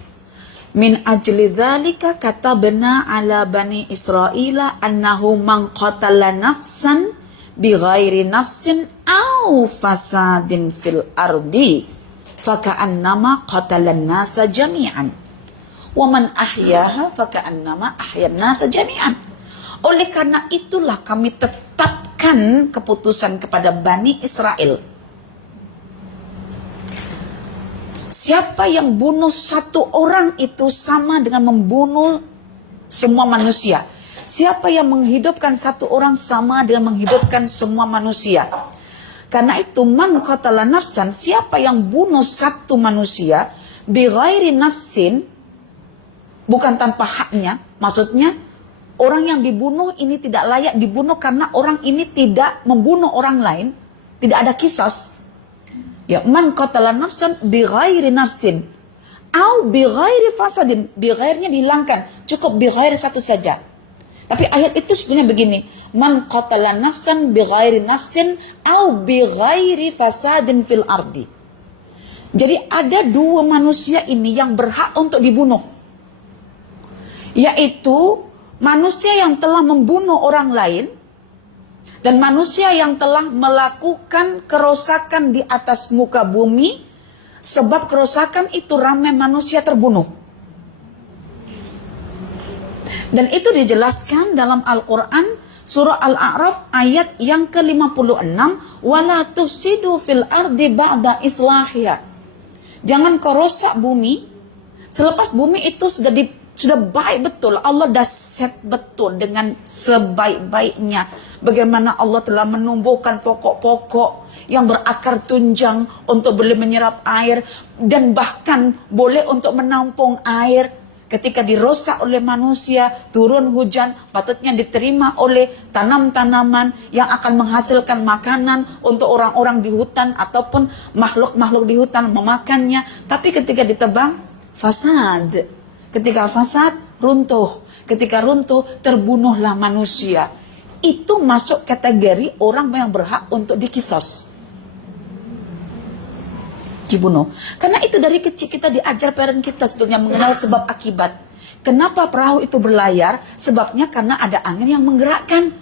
Min ajli dzalika katabna ala bani Israila annahu man qatala nafsan bighairi nafsin aw fasadin fil ardi faka'annama qatalan nasa jami'an wa man ahyaha faka'annama ahyan nasa jami'an. Oleh karena itulah kami tetapkan keputusan kepada Bani Israel. Siapa yang bunuh satu orang itu sama dengan membunuh semua manusia. Siapa yang menghidupkan satu orang sama dengan menghidupkan semua manusia. Karena itu man qatala nafsan, siapa yang bunuh satu manusia bighairi nafsin, bukan tanpa haknya, maksudnya orang yang dibunuh ini tidak layak dibunuh karena orang ini tidak membunuh orang lain, tidak ada kisas. Ya, man qatala nafsan bighairi nafsin au bighairi fasadin, bighairnya dihilangkan, cukup bighairi satu saja. Tapi ayat itu sebenarnya begini, man qatala nafsan bighairi nafsin au bighairi fasadin fil ardi. Jadi ada dua manusia ini yang berhak untuk dibunuh, yaitu manusia yang telah membunuh orang lain dan manusia yang telah melakukan kerosakan di atas muka bumi, sebab kerosakan itu ramai manusia terbunuh. Dan itu dijelaskan dalam Al-Quran surah Al-A'raf ayat yang ke-56, wala tufsidu fil ardi ba'da islahiha. Jangan kau rosak bumi selepas bumi itu sudah sudah baik betul. Allah dah set betul dengan sebaik-baiknya. Bagaimana Allah telah menumbuhkan pokok-pokok yang berakar tunjang untuk boleh menyerap air. Dan bahkan boleh untuk menampung air. Ketika dirosak oleh manusia, turun hujan, patutnya diterima oleh tanam-tanaman yang akan menghasilkan makanan untuk orang-orang di hutan ataupun makhluk-makhluk di hutan memakannya. Tapi ketika ditebang, fasad. Ketika fasad, runtuh. Ketika runtuh, terbunuhlah manusia. Itu masuk kategori orang yang berhak untuk dikisos. Dibunuh. Karena itu dari kecil kita diajar parent kita sebetulnya mengenal sebab akibat. Kenapa perahu itu berlayar? Sebabnya karena ada angin yang menggerakkan.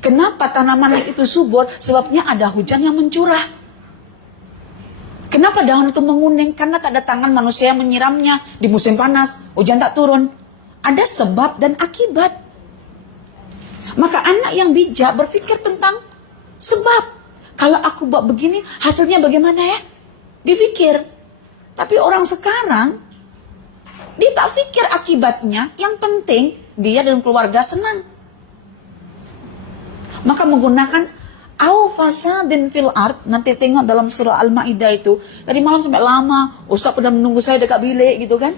Kenapa tanaman itu subur? Sebabnya ada hujan yang mencurah. Kenapa daun itu menguning? Karena tak ada tangan manusia yang menyiramnya di musim panas. Hujan tak turun. Ada sebab dan akibat. Maka anak yang bijak berpikir tentang sebab. Kalau aku buat begini, hasilnya bagaimana ya? Dipikir. Tapi orang sekarang, dia tak pikir akibatnya. Yang penting, dia dan keluarga senang. Maka menggunakan au fasadin fil ard, nanti tengok dalam surah Al-Maidah itu. Tadi malam sampai lama, Ustaz sudah menunggu saya dekat bilik gitu kan.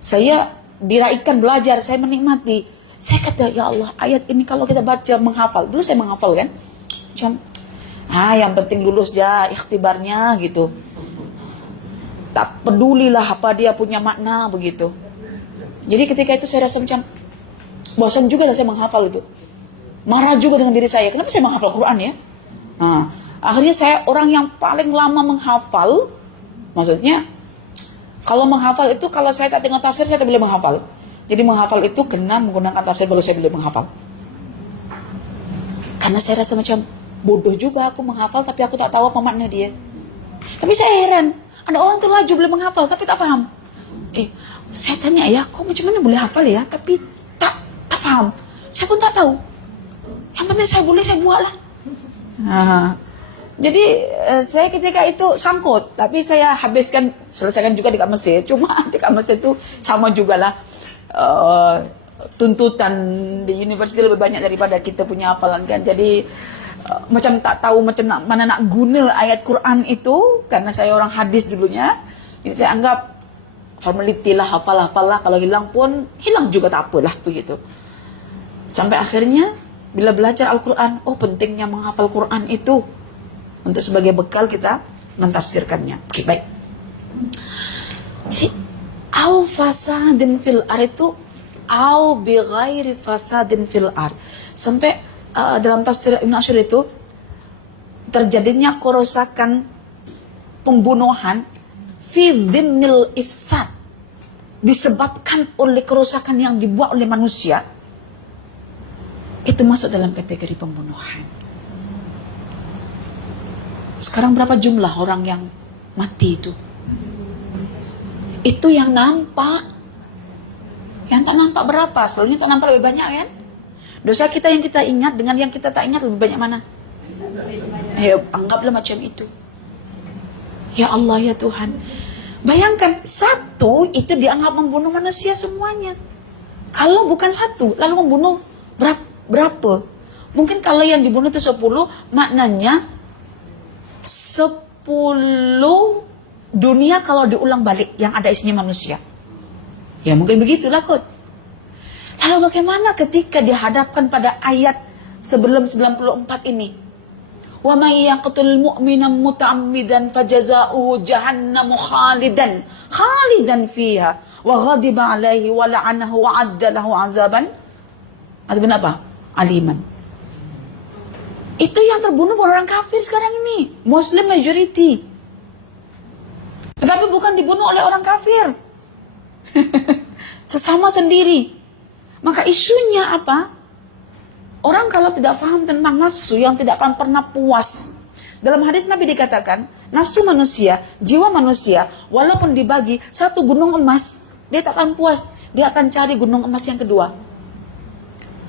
Saya diraikan belajar, saya menikmati. Saya kata, ya Allah, ayat ini kalau kita baca menghafal. Dulu saya menghafal kan. Macam, yang penting lulus aja ikhtibarnya gitu. Tak pedulilah apa dia punya makna begitu. Jadi ketika itu saya rasa macam bosan juga lah saya menghafal itu. Marah juga dengan diri saya. Kenapa saya menghafal Quran ya? Akhirnya saya orang yang paling lama menghafal. Maksudnya, kalau menghafal itu, kalau saya tak tengok tafsir, saya tak boleh menghafal. Jadi menghafal itu kena menggunakan tafsir baru saya boleh menghafal. Karena saya rasa macam bodoh juga aku menghafal, tapi aku tak tahu apa makna dia. Tapi saya heran, ada orang tu laju boleh menghafal, tapi tak faham. Saya tanya ya, kok macam mana boleh hafal ya? Tapi tak faham. Saya pun tak tahu. Yang penting saya boleh, saya buat lah. Jadi saya ketika itu sangkut, tapi saya selesaikan juga dekat Mesir. Cuma dekat Mesir itu sama jugalah tuntutan di universiti lebih banyak daripada kita punya hafalan kan. Jadi macam tak tahu macam mana nak guna ayat Quran itu, karena saya orang hadis dulunya. Jadi saya anggap formality lah, hafal lah. Kalau hilang pun hilang juga tak apalah begitu. Sampai akhirnya bila belajar Al-Quran, pentingnya menghafal Quran itu untuk sebagai bekal kita mentafsirkannya. Oke, baik. Jadi, au fasadin fil ar itu au bi ghairi fasadin fil ar. Sampai dalam tafsir Ibnu Asyur itu terjadinya kerusakan, pembunuhan fi dhimmil ifsad, disebabkan oleh kerusakan yang dibuat oleh manusia. Itu masuk dalam kategori pembunuhan. Sekarang berapa jumlah orang yang mati itu? Itu yang nampak. Yang tak nampak berapa? Selalunya tak nampak lebih banyak kan? Dosa kita yang kita ingat dengan yang kita tak ingat lebih banyak mana? Anggaplah macam itu. Ya Allah, ya Tuhan. Bayangkan, satu itu dianggap membunuh manusia semuanya. Kalau bukan satu, lalu membunuh berapa? Mungkin kalau yang dibunuh itu 10, maknanya 10 dunia kalau diulang balik yang ada isinya manusia. Ya mungkin begitulah kot. Lalu bagaimana ketika dihadapkan pada ayat sebelum 94 ini? Wa may yaqtul mu'mina muta'ammidan fajazaohu jahannamu khalidan fiha wa ghadiba 'alaihi wa la'anahu wa 'adda lahu 'azaban apa? Aliman. Itu yang terbunuh orang kafir sekarang ini, Muslim majority. Tetapi bukan dibunuh oleh orang kafir. Sesama sendiri. Maka isunya apa? Orang kalau tidak paham tentang nafsu yang tidak akan pernah puas. Dalam hadis Nabi dikatakan, nafsu manusia, jiwa manusia, walaupun dibagi satu gunung emas, dia tak akan puas. Dia akan cari gunung emas yang kedua.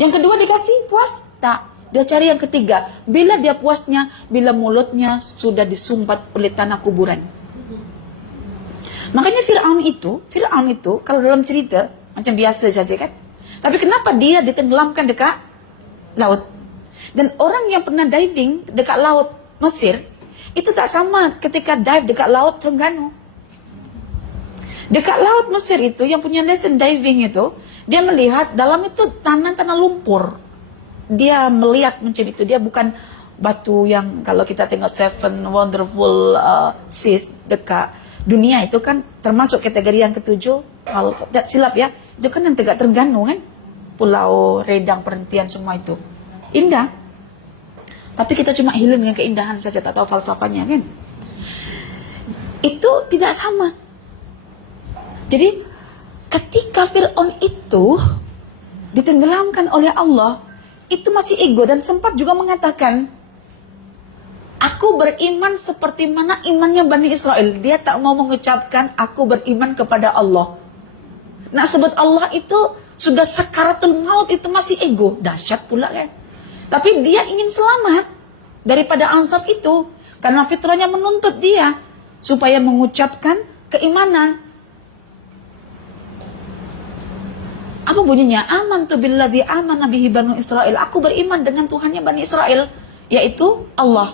Yang kedua dikasih puas? Tak. Dia cari yang ketiga. Bila dia puasnya, bila mulutnya sudah disumpat oleh tanah kuburan. Makanya Fir'aun itu kalau dalam cerita, macam biasa saja kan. Tapi kenapa dia ditenggelamkan dekat laut? Dan orang yang pernah diving dekat laut Mesir, itu tak sama ketika dive dekat laut Terengganu. Dekat laut Mesir itu, yang punya lesson diving itu, dia melihat dalam itu tanah lumpur. Dia melihat macam itu, dia bukan batu yang kalau kita tengok Seven Wonderful Seas dekat dunia itu kan termasuk kategori yang ketujuh. Kalau tidak silap ya, itu kan yang dekat Terengganu kan, Pulau Redang, perhentian semua itu indah. Tapi kita cuma healing dengan keindahan saja, tak tahu falsafahnya kan. Itu tidak sama. Jadi ketika Fir'aun itu ditenggelamkan oleh Allah, itu masih ego dan sempat juga mengatakan, aku beriman seperti mana imannya Bani Israel. Dia tak mau mengucapkan aku beriman kepada Allah. Nak sebut Allah itu sudah sakaratul maut, itu masih ego. Dahsyat pula kan. Tapi dia ingin selamat daripada azab itu. Karena fitrahnya menuntut dia supaya mengucapkan keimanan. Apa bunyinya? Amantu billadzi amana bihi Banu Israel. Aku beriman dengan Tuhannya Bani Israel, yaitu Allah.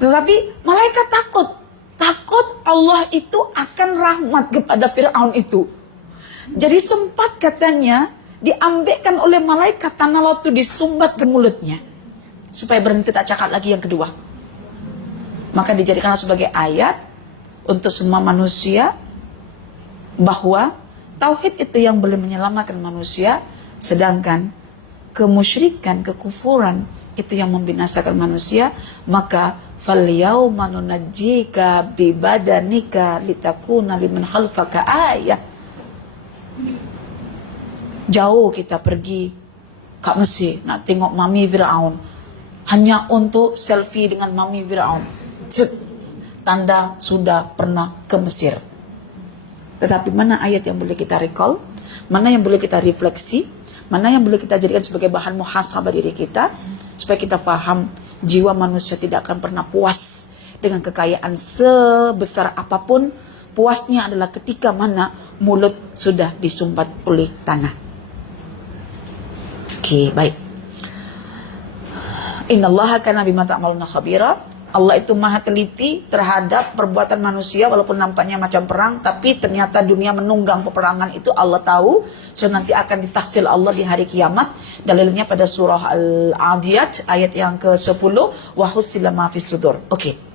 Tetapi malaikat takut. Takut Allah itu akan rahmat kepada Fir'aun itu. Jadi sempat katanya diambilkan oleh malaikat tanah laut itu, disumbat ke mulutnya. Supaya berhenti tak cakap lagi yang kedua. Maka dijadikanlah sebagai ayat untuk semua manusia bahwa tauhid itu yang boleh menyelamatkan manusia, sedangkan kemusyrikan, kekufuran itu yang membinasakan manusia. Maka falyauma nunajjika bibadanika litakuna liman khalfaka ayah. Jauh kita pergi ke Mesir nak tengok mami Firaun, hanya untuk selfie dengan mami Firaun. Tanda sudah pernah ke Mesir. Tetapi mana ayat yang boleh kita recall, mana yang boleh kita refleksi, mana yang boleh kita jadikan sebagai bahan muhasabah diri kita, supaya kita faham jiwa manusia tidak akan pernah puas dengan kekayaan sebesar apapun. Puasnya adalah ketika mana mulut sudah disumbat oleh tanah. Oke, baik. Innallaha kana bima ta'maluna khabira. Allah itu maha teliti terhadap perbuatan manusia, walaupun nampaknya macam perang, tapi ternyata dunia menunggang peperangan itu Allah tahu. So nanti akan ditafsir Allah di hari kiamat. Dalilnya pada surah Al-Adiyat ayat yang ke-10, wa husila ma fis sudur. Oke.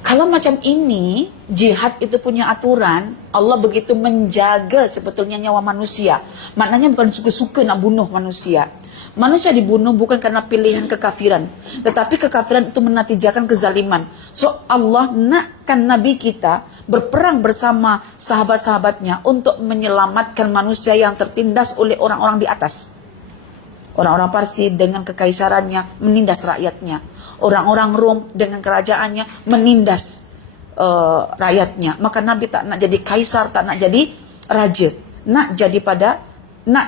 Kalau macam ini, jihad itu punya aturan. Allah begitu menjaga sebetulnya nyawa manusia. Maknanya bukan suka-suka nak bunuh manusia. Manusia dibunuh bukan karena pilihan kekafiran, tetapi kekafiran itu menatijakan kezaliman. So Allah nakkan Nabi kita berperang bersama sahabat-sahabatnya untuk menyelamatkan manusia yang tertindas oleh orang-orang di atas. Orang-orang Parsi dengan kekaisarannya menindas rakyatnya. Orang-orang Rom dengan kerajaannya menindas rakyatnya. Maka Nabi tak nak jadi kaisar, tak nak jadi raja, nak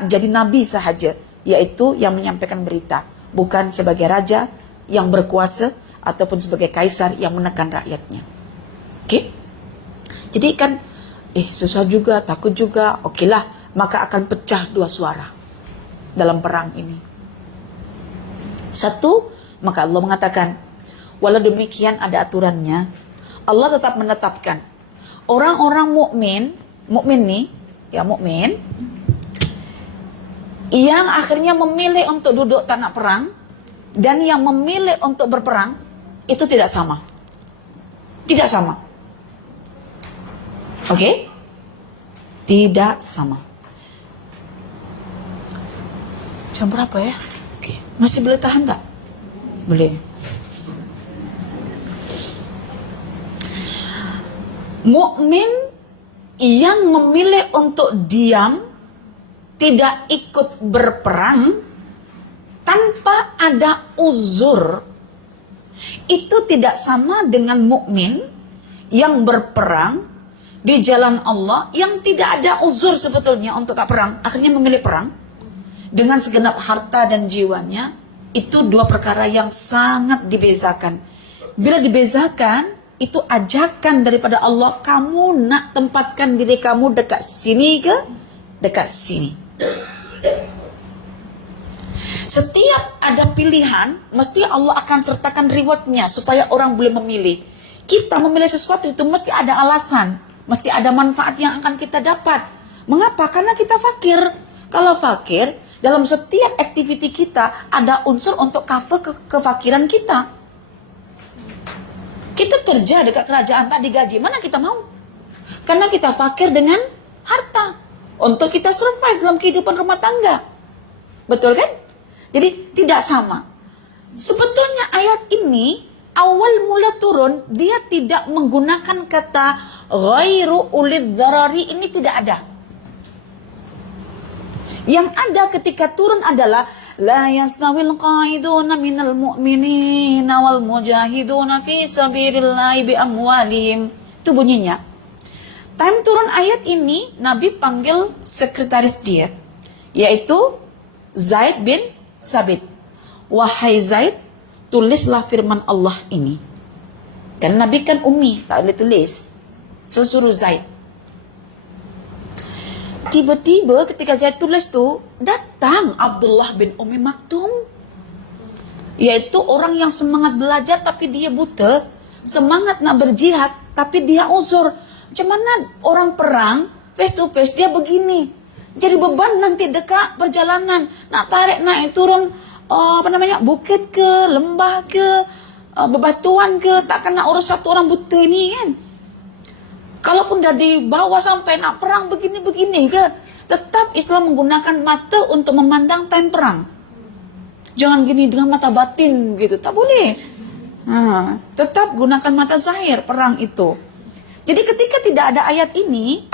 jadi nabi sahaja, yaitu yang menyampaikan berita, bukan sebagai raja yang berkuasa ataupun sebagai kaisar yang menekan rakyatnya. Oke? Jadi kan susah juga, takut juga. Okelah, maka akan pecah dua suara dalam perang ini. Satu, maka Allah mengatakan, walau demikian ada aturannya. Allah tetap menetapkan orang-orang mukmin yang akhirnya memilih untuk duduk tanah perang dan yang memilih untuk berperang itu tidak sama. Tidak sama. Oke? Tidak sama. Jam berapa ya? Oke. Masih boleh tahan tak? Boleh. Mukmin yang memilih untuk diam, tidak ikut berperang tanpa ada uzur, itu tidak sama dengan mukmin yang berperang di jalan Allah yang tidak ada uzur sebetulnya untuk tak perang, akhirnya memilih perang dengan segenap harta dan jiwanya. Itu dua perkara yang sangat dibezakan. Bila dibezakan, itu ajakan daripada Allah. Kamu nak tempatkan diri kamu dekat sini ke dekat sini. Setiap ada pilihan, mesti Allah akan sertakan rewardnya supaya orang boleh memilih. Kita memilih sesuatu itu mesti ada alasan, mesti ada manfaat yang akan kita dapat. Mengapa? Karena kita fakir. Kalau fakir, dalam setiap aktiviti kita ada unsur untuk cover kefakiran kita. Kita kerja dekat kerajaan tak digaji, mana kita mau? Karena kita fakir dengan harta untuk kita survive dalam kehidupan rumah tangga. Betul kan? Jadi tidak sama. Sebetulnya ayat ini awal mula turun, dia tidak menggunakan kata ghairu ulid dharari, ini tidak ada. Yang ada ketika turun adalah la yastawil qaiduna minal mu'minina wal mujahiduna fi sabilillahi bi amwalihim. Itu bunyinya. Time turun ayat ini Nabi panggil sekretaris dia, yaitu Zaid bin Sabit. Wahai Zaid, tulislah firman Allah ini. Kan Nabi kan ummi, tak boleh tulis. So suruh Zaid. Tiba-tiba ketika Zaid tulis tu, datang Abdullah bin Ummi Maktum. Yaitu orang yang semangat belajar tapi dia buta. Semangat nak berjihad tapi dia uzur. Macam mana orang perang, face to face dia begini. Jadi beban nanti dekat perjalanan, nak tarik naik turun bukit ke, lembah ke, bebatuan ke, takkan nak urus satu orang buta ini kan. Kalaupun dah dibawa sampai nak perang begini-begini ke, tetap Islam menggunakan mata untuk memandang time perang. Jangan gini dengan mata batin gitu, tak boleh. Tetap gunakan mata zahir perang itu. Jadi ketika tidak ada ayat ini,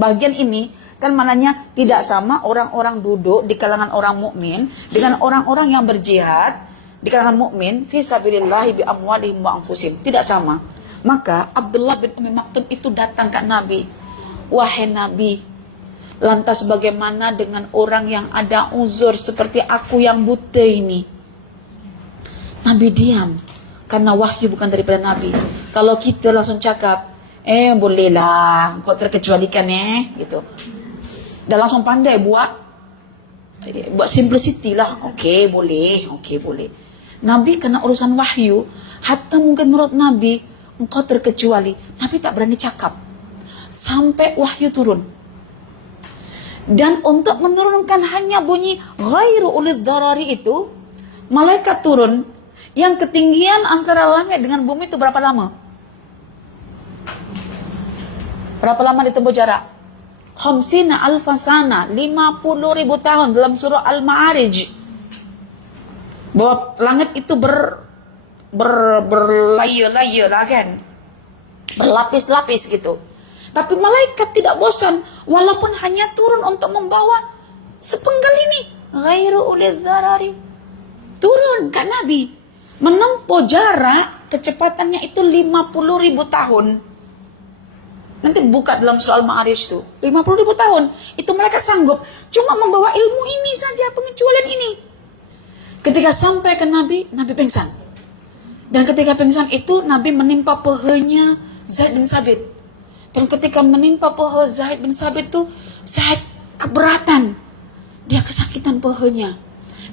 bagian ini, kan maknanya tidak sama orang-orang duduk di kalangan orang mukmin dengan orang-orang yang berjihad di kalangan mukmin fi sabilillahi bi amwalihim wa anfusihim. Tidak sama. Maka Abdullah bin Ummi Maktum itu datang ke Nabi. Wahai Nabi, lantas bagaimana dengan orang yang ada uzur seperti aku yang buta ini? Nabi diam. Karena wahyu bukan daripada Nabi. Kalau kita langsung cakap, bolehlah, kau terkecualikan gitu. Dah langsung pandai buat simplicity lah. Okey, boleh. Nabi kena urusan wahyu, hatta mungkin menurut Nabi, engkau terkecuali. Nabi tak berani cakap. Sampai wahyu turun. Dan untuk menurunkan hanya bunyi ghairu ulid dharari itu, malaikat turun. Yang ketinggian antara langit dengan bumi itu berapa lama? Berapa lama ditempuh jarak? Khamsina alfasana, 50.000 tahun dalam surah Al-Ma'arij. Bahwa langit itu berlayer-layer lah kan. Berlapis-lapis gitu. Tapi malaikat tidak bosan. Walaupun hanya turun untuk membawa sepenggal ini. Ghairu ulil dharari. Turun kan Nabi. Menempuh jarak kecepatannya itu 50.000 tahun. Nanti buka dalam surah Al-Ma'arij itu. 50.000 tahun. Itu mereka sanggup. Cuma membawa ilmu ini saja. Pengecualian ini. Ketika sampai ke Nabi, Nabi pingsan. Dan ketika pingsan itu, Nabi menimpa pahanya Zaid bin Sabit. Dan ketika menimpa paha Zaid bin Sabit itu, Zaid keberatan. Dia kesakitan pahanya.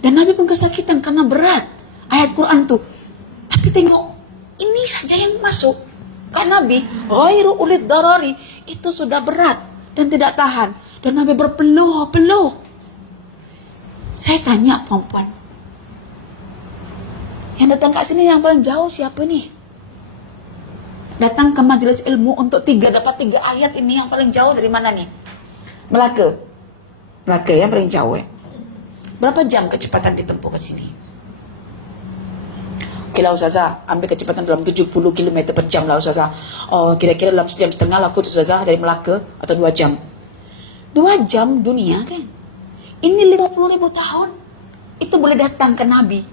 Dan Nabi pun kesakitan karena berat ayat Quran tuh. Tapi tengok, ini saja yang masuk. Kan Nabi, ghairu ulid dharari, itu sudah berat dan tidak tahan. Dan Nabi berpeluh-peluh. Saya tanya perempuan, yang datang kat sini yang paling jauh siapa nih? Datang ke majelis ilmu untuk dapat 3 ayat ini yang paling jauh dari mana nih? Melaka ya paling jauh ya. Berapa jam kecepatan ditempuh ke sini? Oke lah Ustazah, ambil kecepatan dalam 70 km per jam lah Ustazah. Kira-kira dalam 1,5 jam laku Ustazah dari Melaka, atau 2 jam. 2 jam dunia kan? Ini 50.000 tahun. Itu boleh datang ke Nabi.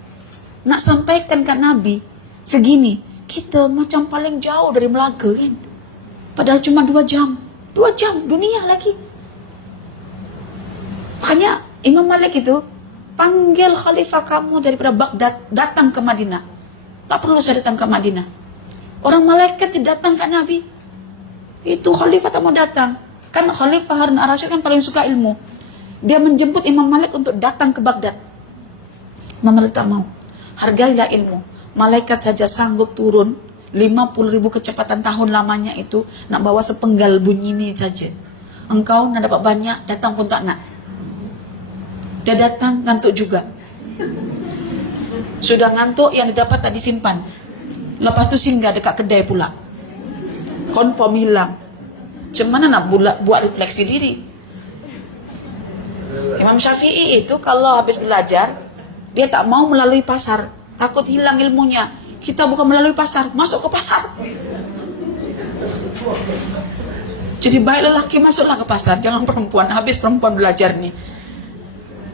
Nak sampaikan ke Nabi segini. Kita macam paling jauh dari Melaka kan? Padahal cuma 2 jam. 2 jam dunia lagi. Makanya Imam Malik itu panggil khalifah kamu daripada Baghdad datang ke Madinah. Tak perlu saya datang ke Madinah. Orang malaikat datang ke Nabi. Itu khalifah tak mau datang. Kan Khalifah Harun ar-Rasyid kan paling suka ilmu. Dia menjemput Imam Malik untuk datang ke Baghdad. Imam Malik tak mau. Hargailah ilmu. Malaikat saja sanggup turun 50.000 kecepatan tahun lamanya itu nak bawa sepenggal bunyi ini saja. Engkau nak dapat banyak, datang pun tak nak. Dia datang ngantuk juga. Sudah ngantuk, yang didapat tak disimpan. Lepas tu singgah dekat kedai pula. Confirm hilang. Cuma mana nak buat refleksi diri. Imam Syafi'i itu kalau habis belajar, dia tak mau melalui pasar. Takut hilang ilmunya. Kita bukan melalui pasar, masuk ke pasar. Jadi baik lelaki masuklah ke pasar, jangan perempuan. Habis perempuan belajar nih.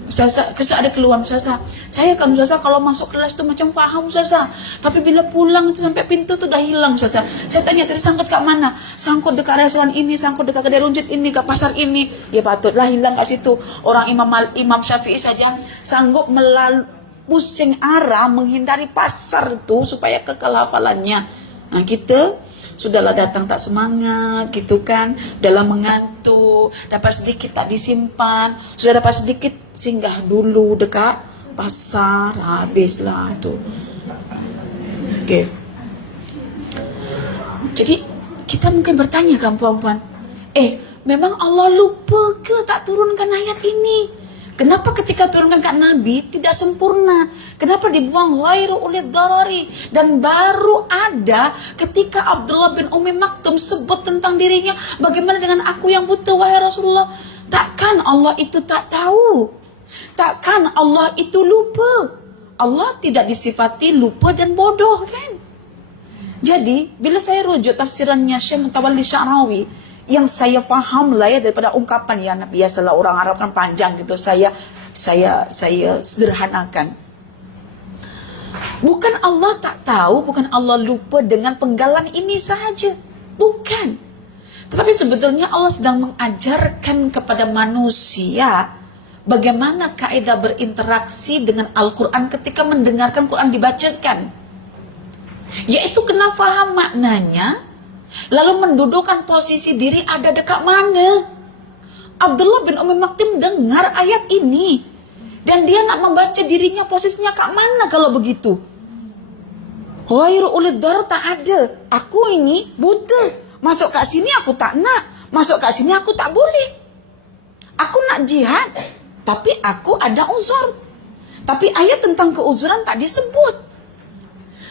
Ustazah, ada keluhan Ustazah. Saya kan Ustazah kalau masuk kelas tuh macam faham Ustazah. Tapi bila pulang itu sampai pintu tuh dah hilang Ustazah. Saya tanya tadi sangkut kat mana? Sangkut dekat restoran ini, sangkut dekat kedai runcit ini, ke pasar ini. Ya patutlah hilang kat situ. Orang Imam Syafi'i saja sanggup pusing arah menghindari pasar itu supaya kekal hafalannya. Nah kita sudahlah datang tak semangat gitu kan, dalam mengantuk, dapat sedikit tak disimpan, sudah dapat sedikit singgah dulu dekat pasar, habislah itu. Oke. Jadi kita mungkin bertanya kan puan-puan, memang Allah lupa ke tak turunkan ayat ini? Kenapa ketika turunkan kat Nabi tidak sempurna? Kenapa dibuang ghairu ulil darari? Dan baru ada ketika Abdullah bin Ummi Maktum sebut tentang dirinya, bagaimana dengan aku yang buta wahai Rasulullah? Takkan Allah itu tak tahu? Takkan Allah itu lupa? Allah tidak disifati lupa dan bodoh kan? Jadi bila saya rujuk tafsirannya Syekh Mutawalli Sya'rawi, yang saya faham lah ya daripada ungkapan ya, biasalah orang Arab kan panjang gitu, saya sederhanakan. Bukan Allah tak tahu, bukan Allah lupa dengan penggalan ini saja, bukan. Tetapi sebetulnya Allah sedang mengajarkan kepada manusia bagaimana kaidah berinteraksi dengan Al-Quran ketika mendengarkan Quran dibacakan, yaitu kena faham maknanya. Lalu mendudukkan posisi diri ada dekat mana. Abdullah bin Ummi Maktum dengar ayat ini dan dia nak membaca dirinya posisinya kat mana kalau begitu. Ghairu ulil darar tak ada. Aku ini buta. Masuk kat sini aku tak nak. Masuk kat sini aku tak boleh. Aku nak jihad, tapi aku ada uzur. Tapi ayat tentang keuzuran tak disebut.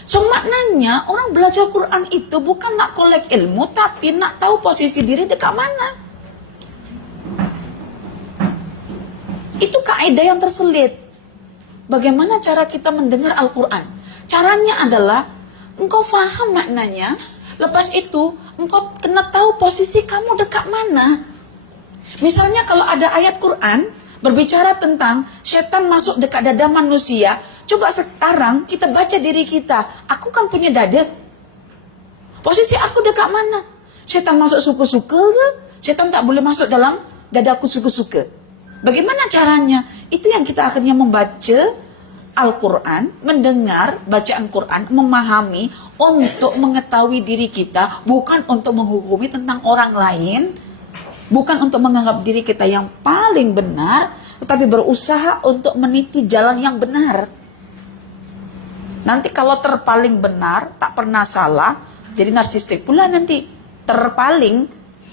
So maknanya orang belajar Quran itu bukan nak kolek ilmu, tapi nak tahu posisi diri dekat mana. Itu kaidah yang terselit. Bagaimana cara kita mendengar Al-Quran? Caranya adalah engkau faham maknanya, lepas itu engkau kena tahu posisi kamu dekat mana. Misalnya kalau ada ayat Quran berbicara tentang setan masuk dekat dada manusia, coba sekarang kita baca diri kita. Aku kan punya dada. Posisi aku dekat mana? Setan masuk suka-suka ke? Setan tak boleh masuk dalam dadaku suka-suka. Bagaimana caranya? Itu yang kita akhirnya membaca Al-Quran, mendengar bacaan Quran, memahami untuk mengetahui diri kita, bukan untuk menghukumi tentang orang lain, bukan untuk menganggap diri kita yang paling benar, tetapi berusaha untuk meniti jalan yang benar. Nanti kalau terpaling benar, tak pernah salah, jadi narsistik pula nanti. Terpaling,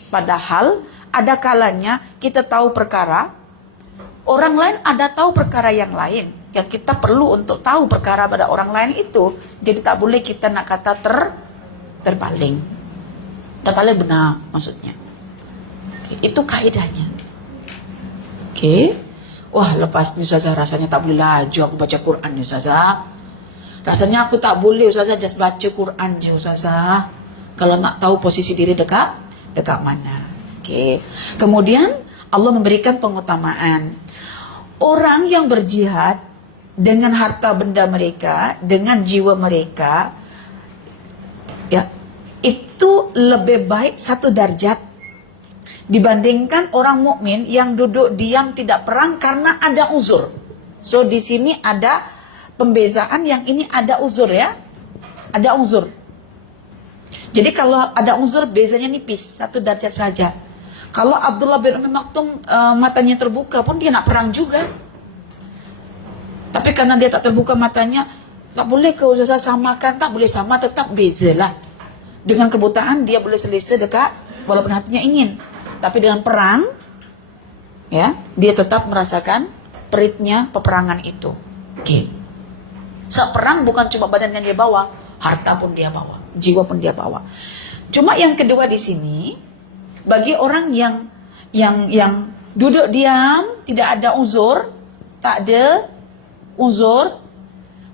padahal ada kalanya kita tahu perkara, orang lain ada tahu perkara yang lain. Yang kita perlu untuk tahu perkara pada orang lain itu. Jadi tak boleh kita nak kata terpaling. Terpaling benar maksudnya. Itu kaidahnya. Oke. Wah, lepas ni Ustazah rasanya tak boleh laju aku baca Quran ni Ustazah. Rasanya aku tak boleh Ustazah just baca Quran je Ustazah. Kalau nak tahu posisi diri dekat mana. Oke. Kemudian Allah memberikan pengutamaan. Orang yang berjihad dengan harta benda mereka, dengan jiwa mereka, ya, itu lebih baik satu darjat dibandingkan orang mukmin yang duduk diam tidak perang karena ada uzur. So di sini ada pembezaan, yang ini ada uzur ya. Ada uzur. Jadi kalau ada uzur bezanya nipis, 1 derajat saja. Kalau Abdullah bin Umi Maktum matanya terbuka pun dia nak perang juga. Tapi karena dia tak terbuka matanya, tak boleh ke Ustazah samakan, tak boleh sama, tetap bezalah. Dengan kebutaan dia boleh selesa dekat walaupun hatinya ingin. Tapi dengan perang, ya, dia tetap merasakan peritnya peperangan itu. Oke. Perang bukan cuma badan yang dia bawa, harta pun dia bawa, jiwa pun dia bawa. Cuma yang kedua di sini, bagi orang yang duduk diam, tidak ada uzur, tak ada uzur,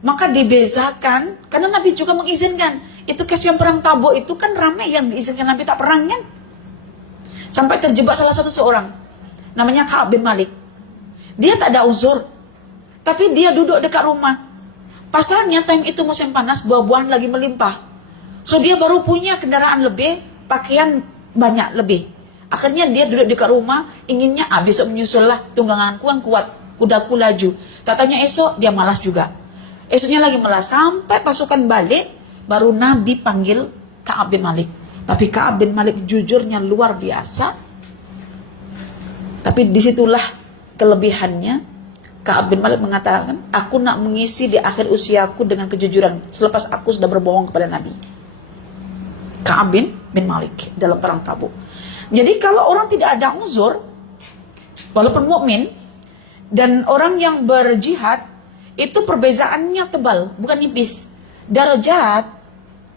maka dibezakan. Karena Nabi juga mengizinkan. Itu kes yang perang Tabuk itu kan ramai yang diizinkan Nabi tak perang kan. Sampai terjebak salah satu seorang, namanya Ka'ab bin Malik. Dia tak ada uzur, tapi dia duduk dekat rumah. Pasalnya time itu musim panas, buah-buahan lagi melimpah. So dia baru punya kendaraan lebih, pakaian banyak lebih. Akhirnya dia duduk dekat rumah, inginnya besok menyusullah tungganganku yang kuat, kudaku laju. Katanya esok dia malas juga. Esoknya lagi malas, sampai pasukan balik, baru Nabi panggil Ka'ab bin Malik. Tapi Ka'ab bin Malik jujurnya luar biasa. Tapi disitulah kelebihannya. Ka'ab bin Malik mengatakan, aku nak mengisi di akhir usiaku dengan kejujuran selepas aku sudah berbohong kepada Nabi. Ka'ab bin Malik dalam perang Tabuk. Jadi kalau orang tidak ada uzur, walaupun mukmin dan orang yang berjihad, itu perbezaannya tebal, bukan nipis. Darajat,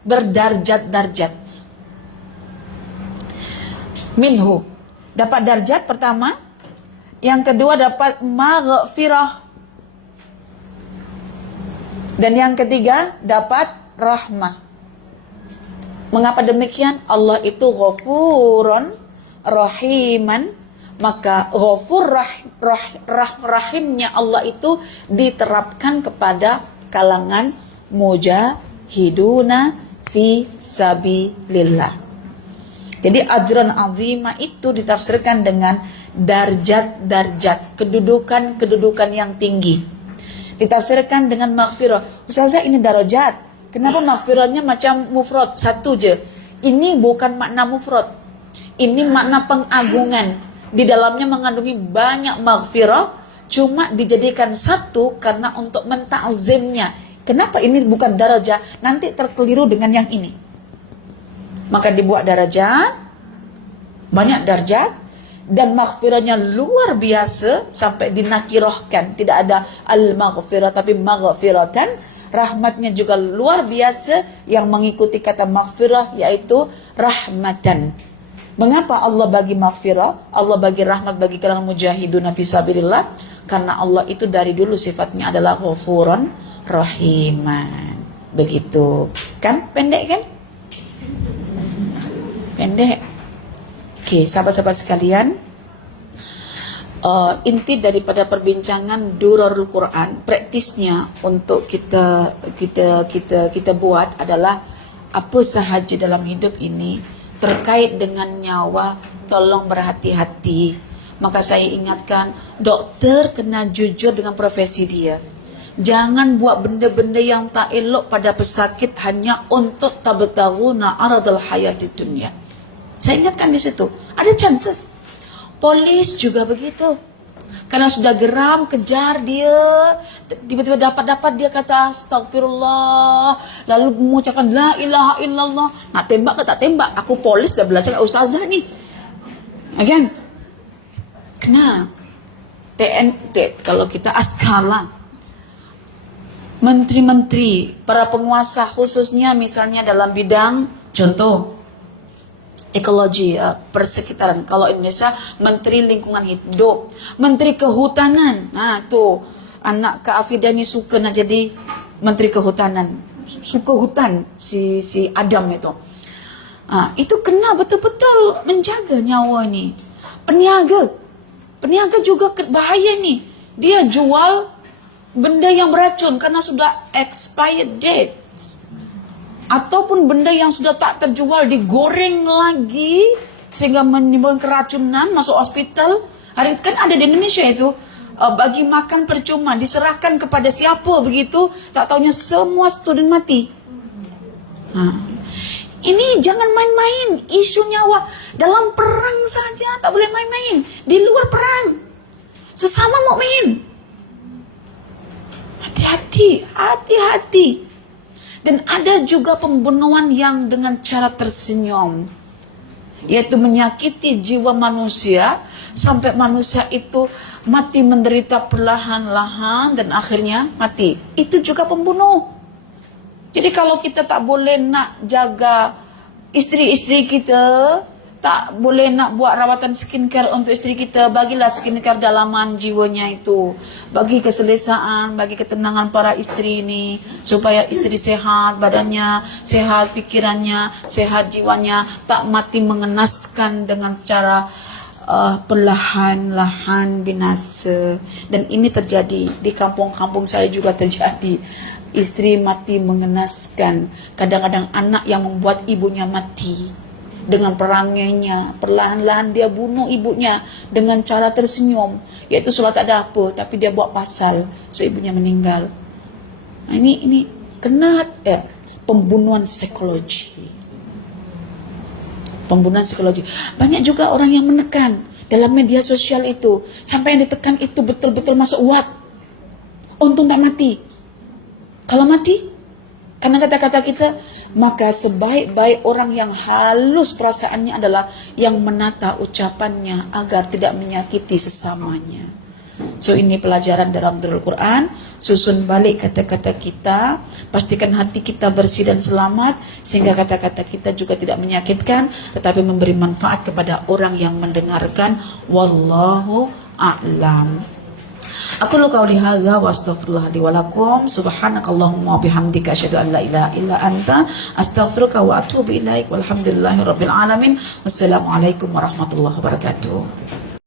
berdarjat-darjat. Minhu, dapat darjat pertama. Yang kedua dapat maghfirah. Dan yang ketiga dapat rahmah. Mengapa demikian? Allah itu ghafurun rahiman. Maka ghafur rahimnya Allah itu diterapkan kepada kalangan mujahiduna fi sabilillah. Jadi ajran azimah itu ditafsirkan dengan darjat-darjat, kedudukan-kedudukan yang tinggi. Ditafsirkan dengan maghfirah. Ustazah ini darajat. Kenapa maghfirahnya macam mufrad, satu je? Ini bukan makna mufrad. Ini makna pengagungan. Di dalamnya mengandungi banyak maghfirah, cuma dijadikan satu karena untuk mentakzimnya. Kenapa ini bukan darajat? Nanti terkeliru dengan yang ini. Maka dibuat darajat, banyak darjat, dan maghfirahnya luar biasa sampai dinakirohkan. Tidak ada al-maghfirah tapi maghfiratan. Rahmatnya juga luar biasa yang mengikuti kata maghfirah, yaitu rahmatan. Mengapa Allah bagi maghfirah, Allah bagi rahmat bagi kalangan mujahiduna fisabilillah? Karena Allah itu dari dulu sifatnya adalah ghafurun rahiman. Begitu kan? Pendek kan? Pendek. Oke, sahabat-sahabat sekalian, inti daripada perbincangan Durarul Quran, praktisnya untuk kita buat adalah apa sahaja dalam hidup ini terkait dengan nyawa, tolong berhati-hati. Maka saya ingatkan, dokter kena jujur dengan profesi dia. Jangan buat benda-benda yang tak elok pada pesakit hanya untuk tabtaghuna aradal hayatid dunya. Saya ingatkan di situ, ada chances. Polis juga begitu. Karena sudah geram, kejar dia, tiba-tiba dapat dia kata astagfirullah, lalu mengucapkan la ilaha illallah. Nak tembak ke tak tembak? Aku polis dah belajar kat ustazah ni. Again, kena TNT kalau kita askala. Menteri-menteri, para penguasa khususnya misalnya dalam bidang contoh ekologi, persekitaran. Kalau Indonesia, Menteri Lingkungan Hidup, Menteri Kehutanan. Nah, tuh anak Kak Afida ni suka nak jadi Menteri Kehutanan. Suka hutan si Adam itu. Itu kena betul-betul menjaga nyawa ni. Peniaga juga bahaya ni. Dia jual benda yang beracun karena sudah expired date. Ataupun benda yang sudah tak terjual digoreng lagi sehingga menimbulkan keracunan, masuk hospital. Hari kan ada di Indonesia itu, bagi makan percuma, diserahkan kepada siapa begitu, tak taunya semua student mati. Ini jangan main-main, isu nyawa dalam perang saja tak boleh main-main. Di luar perang, sesama mukmin. Hati-hati, hati-hati. Dan ada juga pembunuhan yang dengan cara tersenyum, yaitu menyakiti jiwa manusia sampai manusia itu mati menderita perlahan-lahan dan akhirnya mati. Itu juga pembunuh. Jadi kalau kita tak boleh nak jaga isteri-isteri kita, tak boleh nak buat rawatan skincare untuk isteri kita, bagilah skincare dalaman jiwanya itu. Bagi keselesaan, bagi ketenangan para isteri ini, supaya isteri sehat, badannya sehat, fikirannya sehat, jiwanya tak mati mengenaskan dengan cara perlahan-lahan binasa. Dan ini terjadi di kampung-kampung saya juga terjadi. Istri mati mengenaskan. Kadang-kadang anak yang membuat ibunya mati dengan perangainya. Perlahan-lahan dia bunuh ibunya dengan cara tersenyum, yaitu sholat tak ada apa, tapi dia buat pasal so ibunya meninggal. Nah, ini kena pembunuhan psikologi. Pembunuhan psikologi. Banyak juga orang yang menekan dalam media sosial itu, sampai yang ditekan itu betul-betul masuk uat. Untung tak mati. Kalau mati, karena kata-kata kita, maka sebaik-baik orang yang halus perasaannya adalah yang menata ucapannya agar tidak menyakiti sesamanya. So ini pelajaran dalam Darul Quran. Susun balik kata-kata kita, pastikan hati kita bersih dan selamat, sehingga kata-kata kita juga tidak menyakitkan, tetapi memberi manfaat kepada orang yang mendengarkan. Wallahu a'lam. Aku qauli hadza wa astaghfirullah li wa lakum. Subhanakallahumma wa bihamdika asyhadu an la ilaha illa anta astaghfiruka wa atubu ilaik. Walhamdulillahirabbil alamin. Wassalamualaikum warahmatullahi wabarakatuh.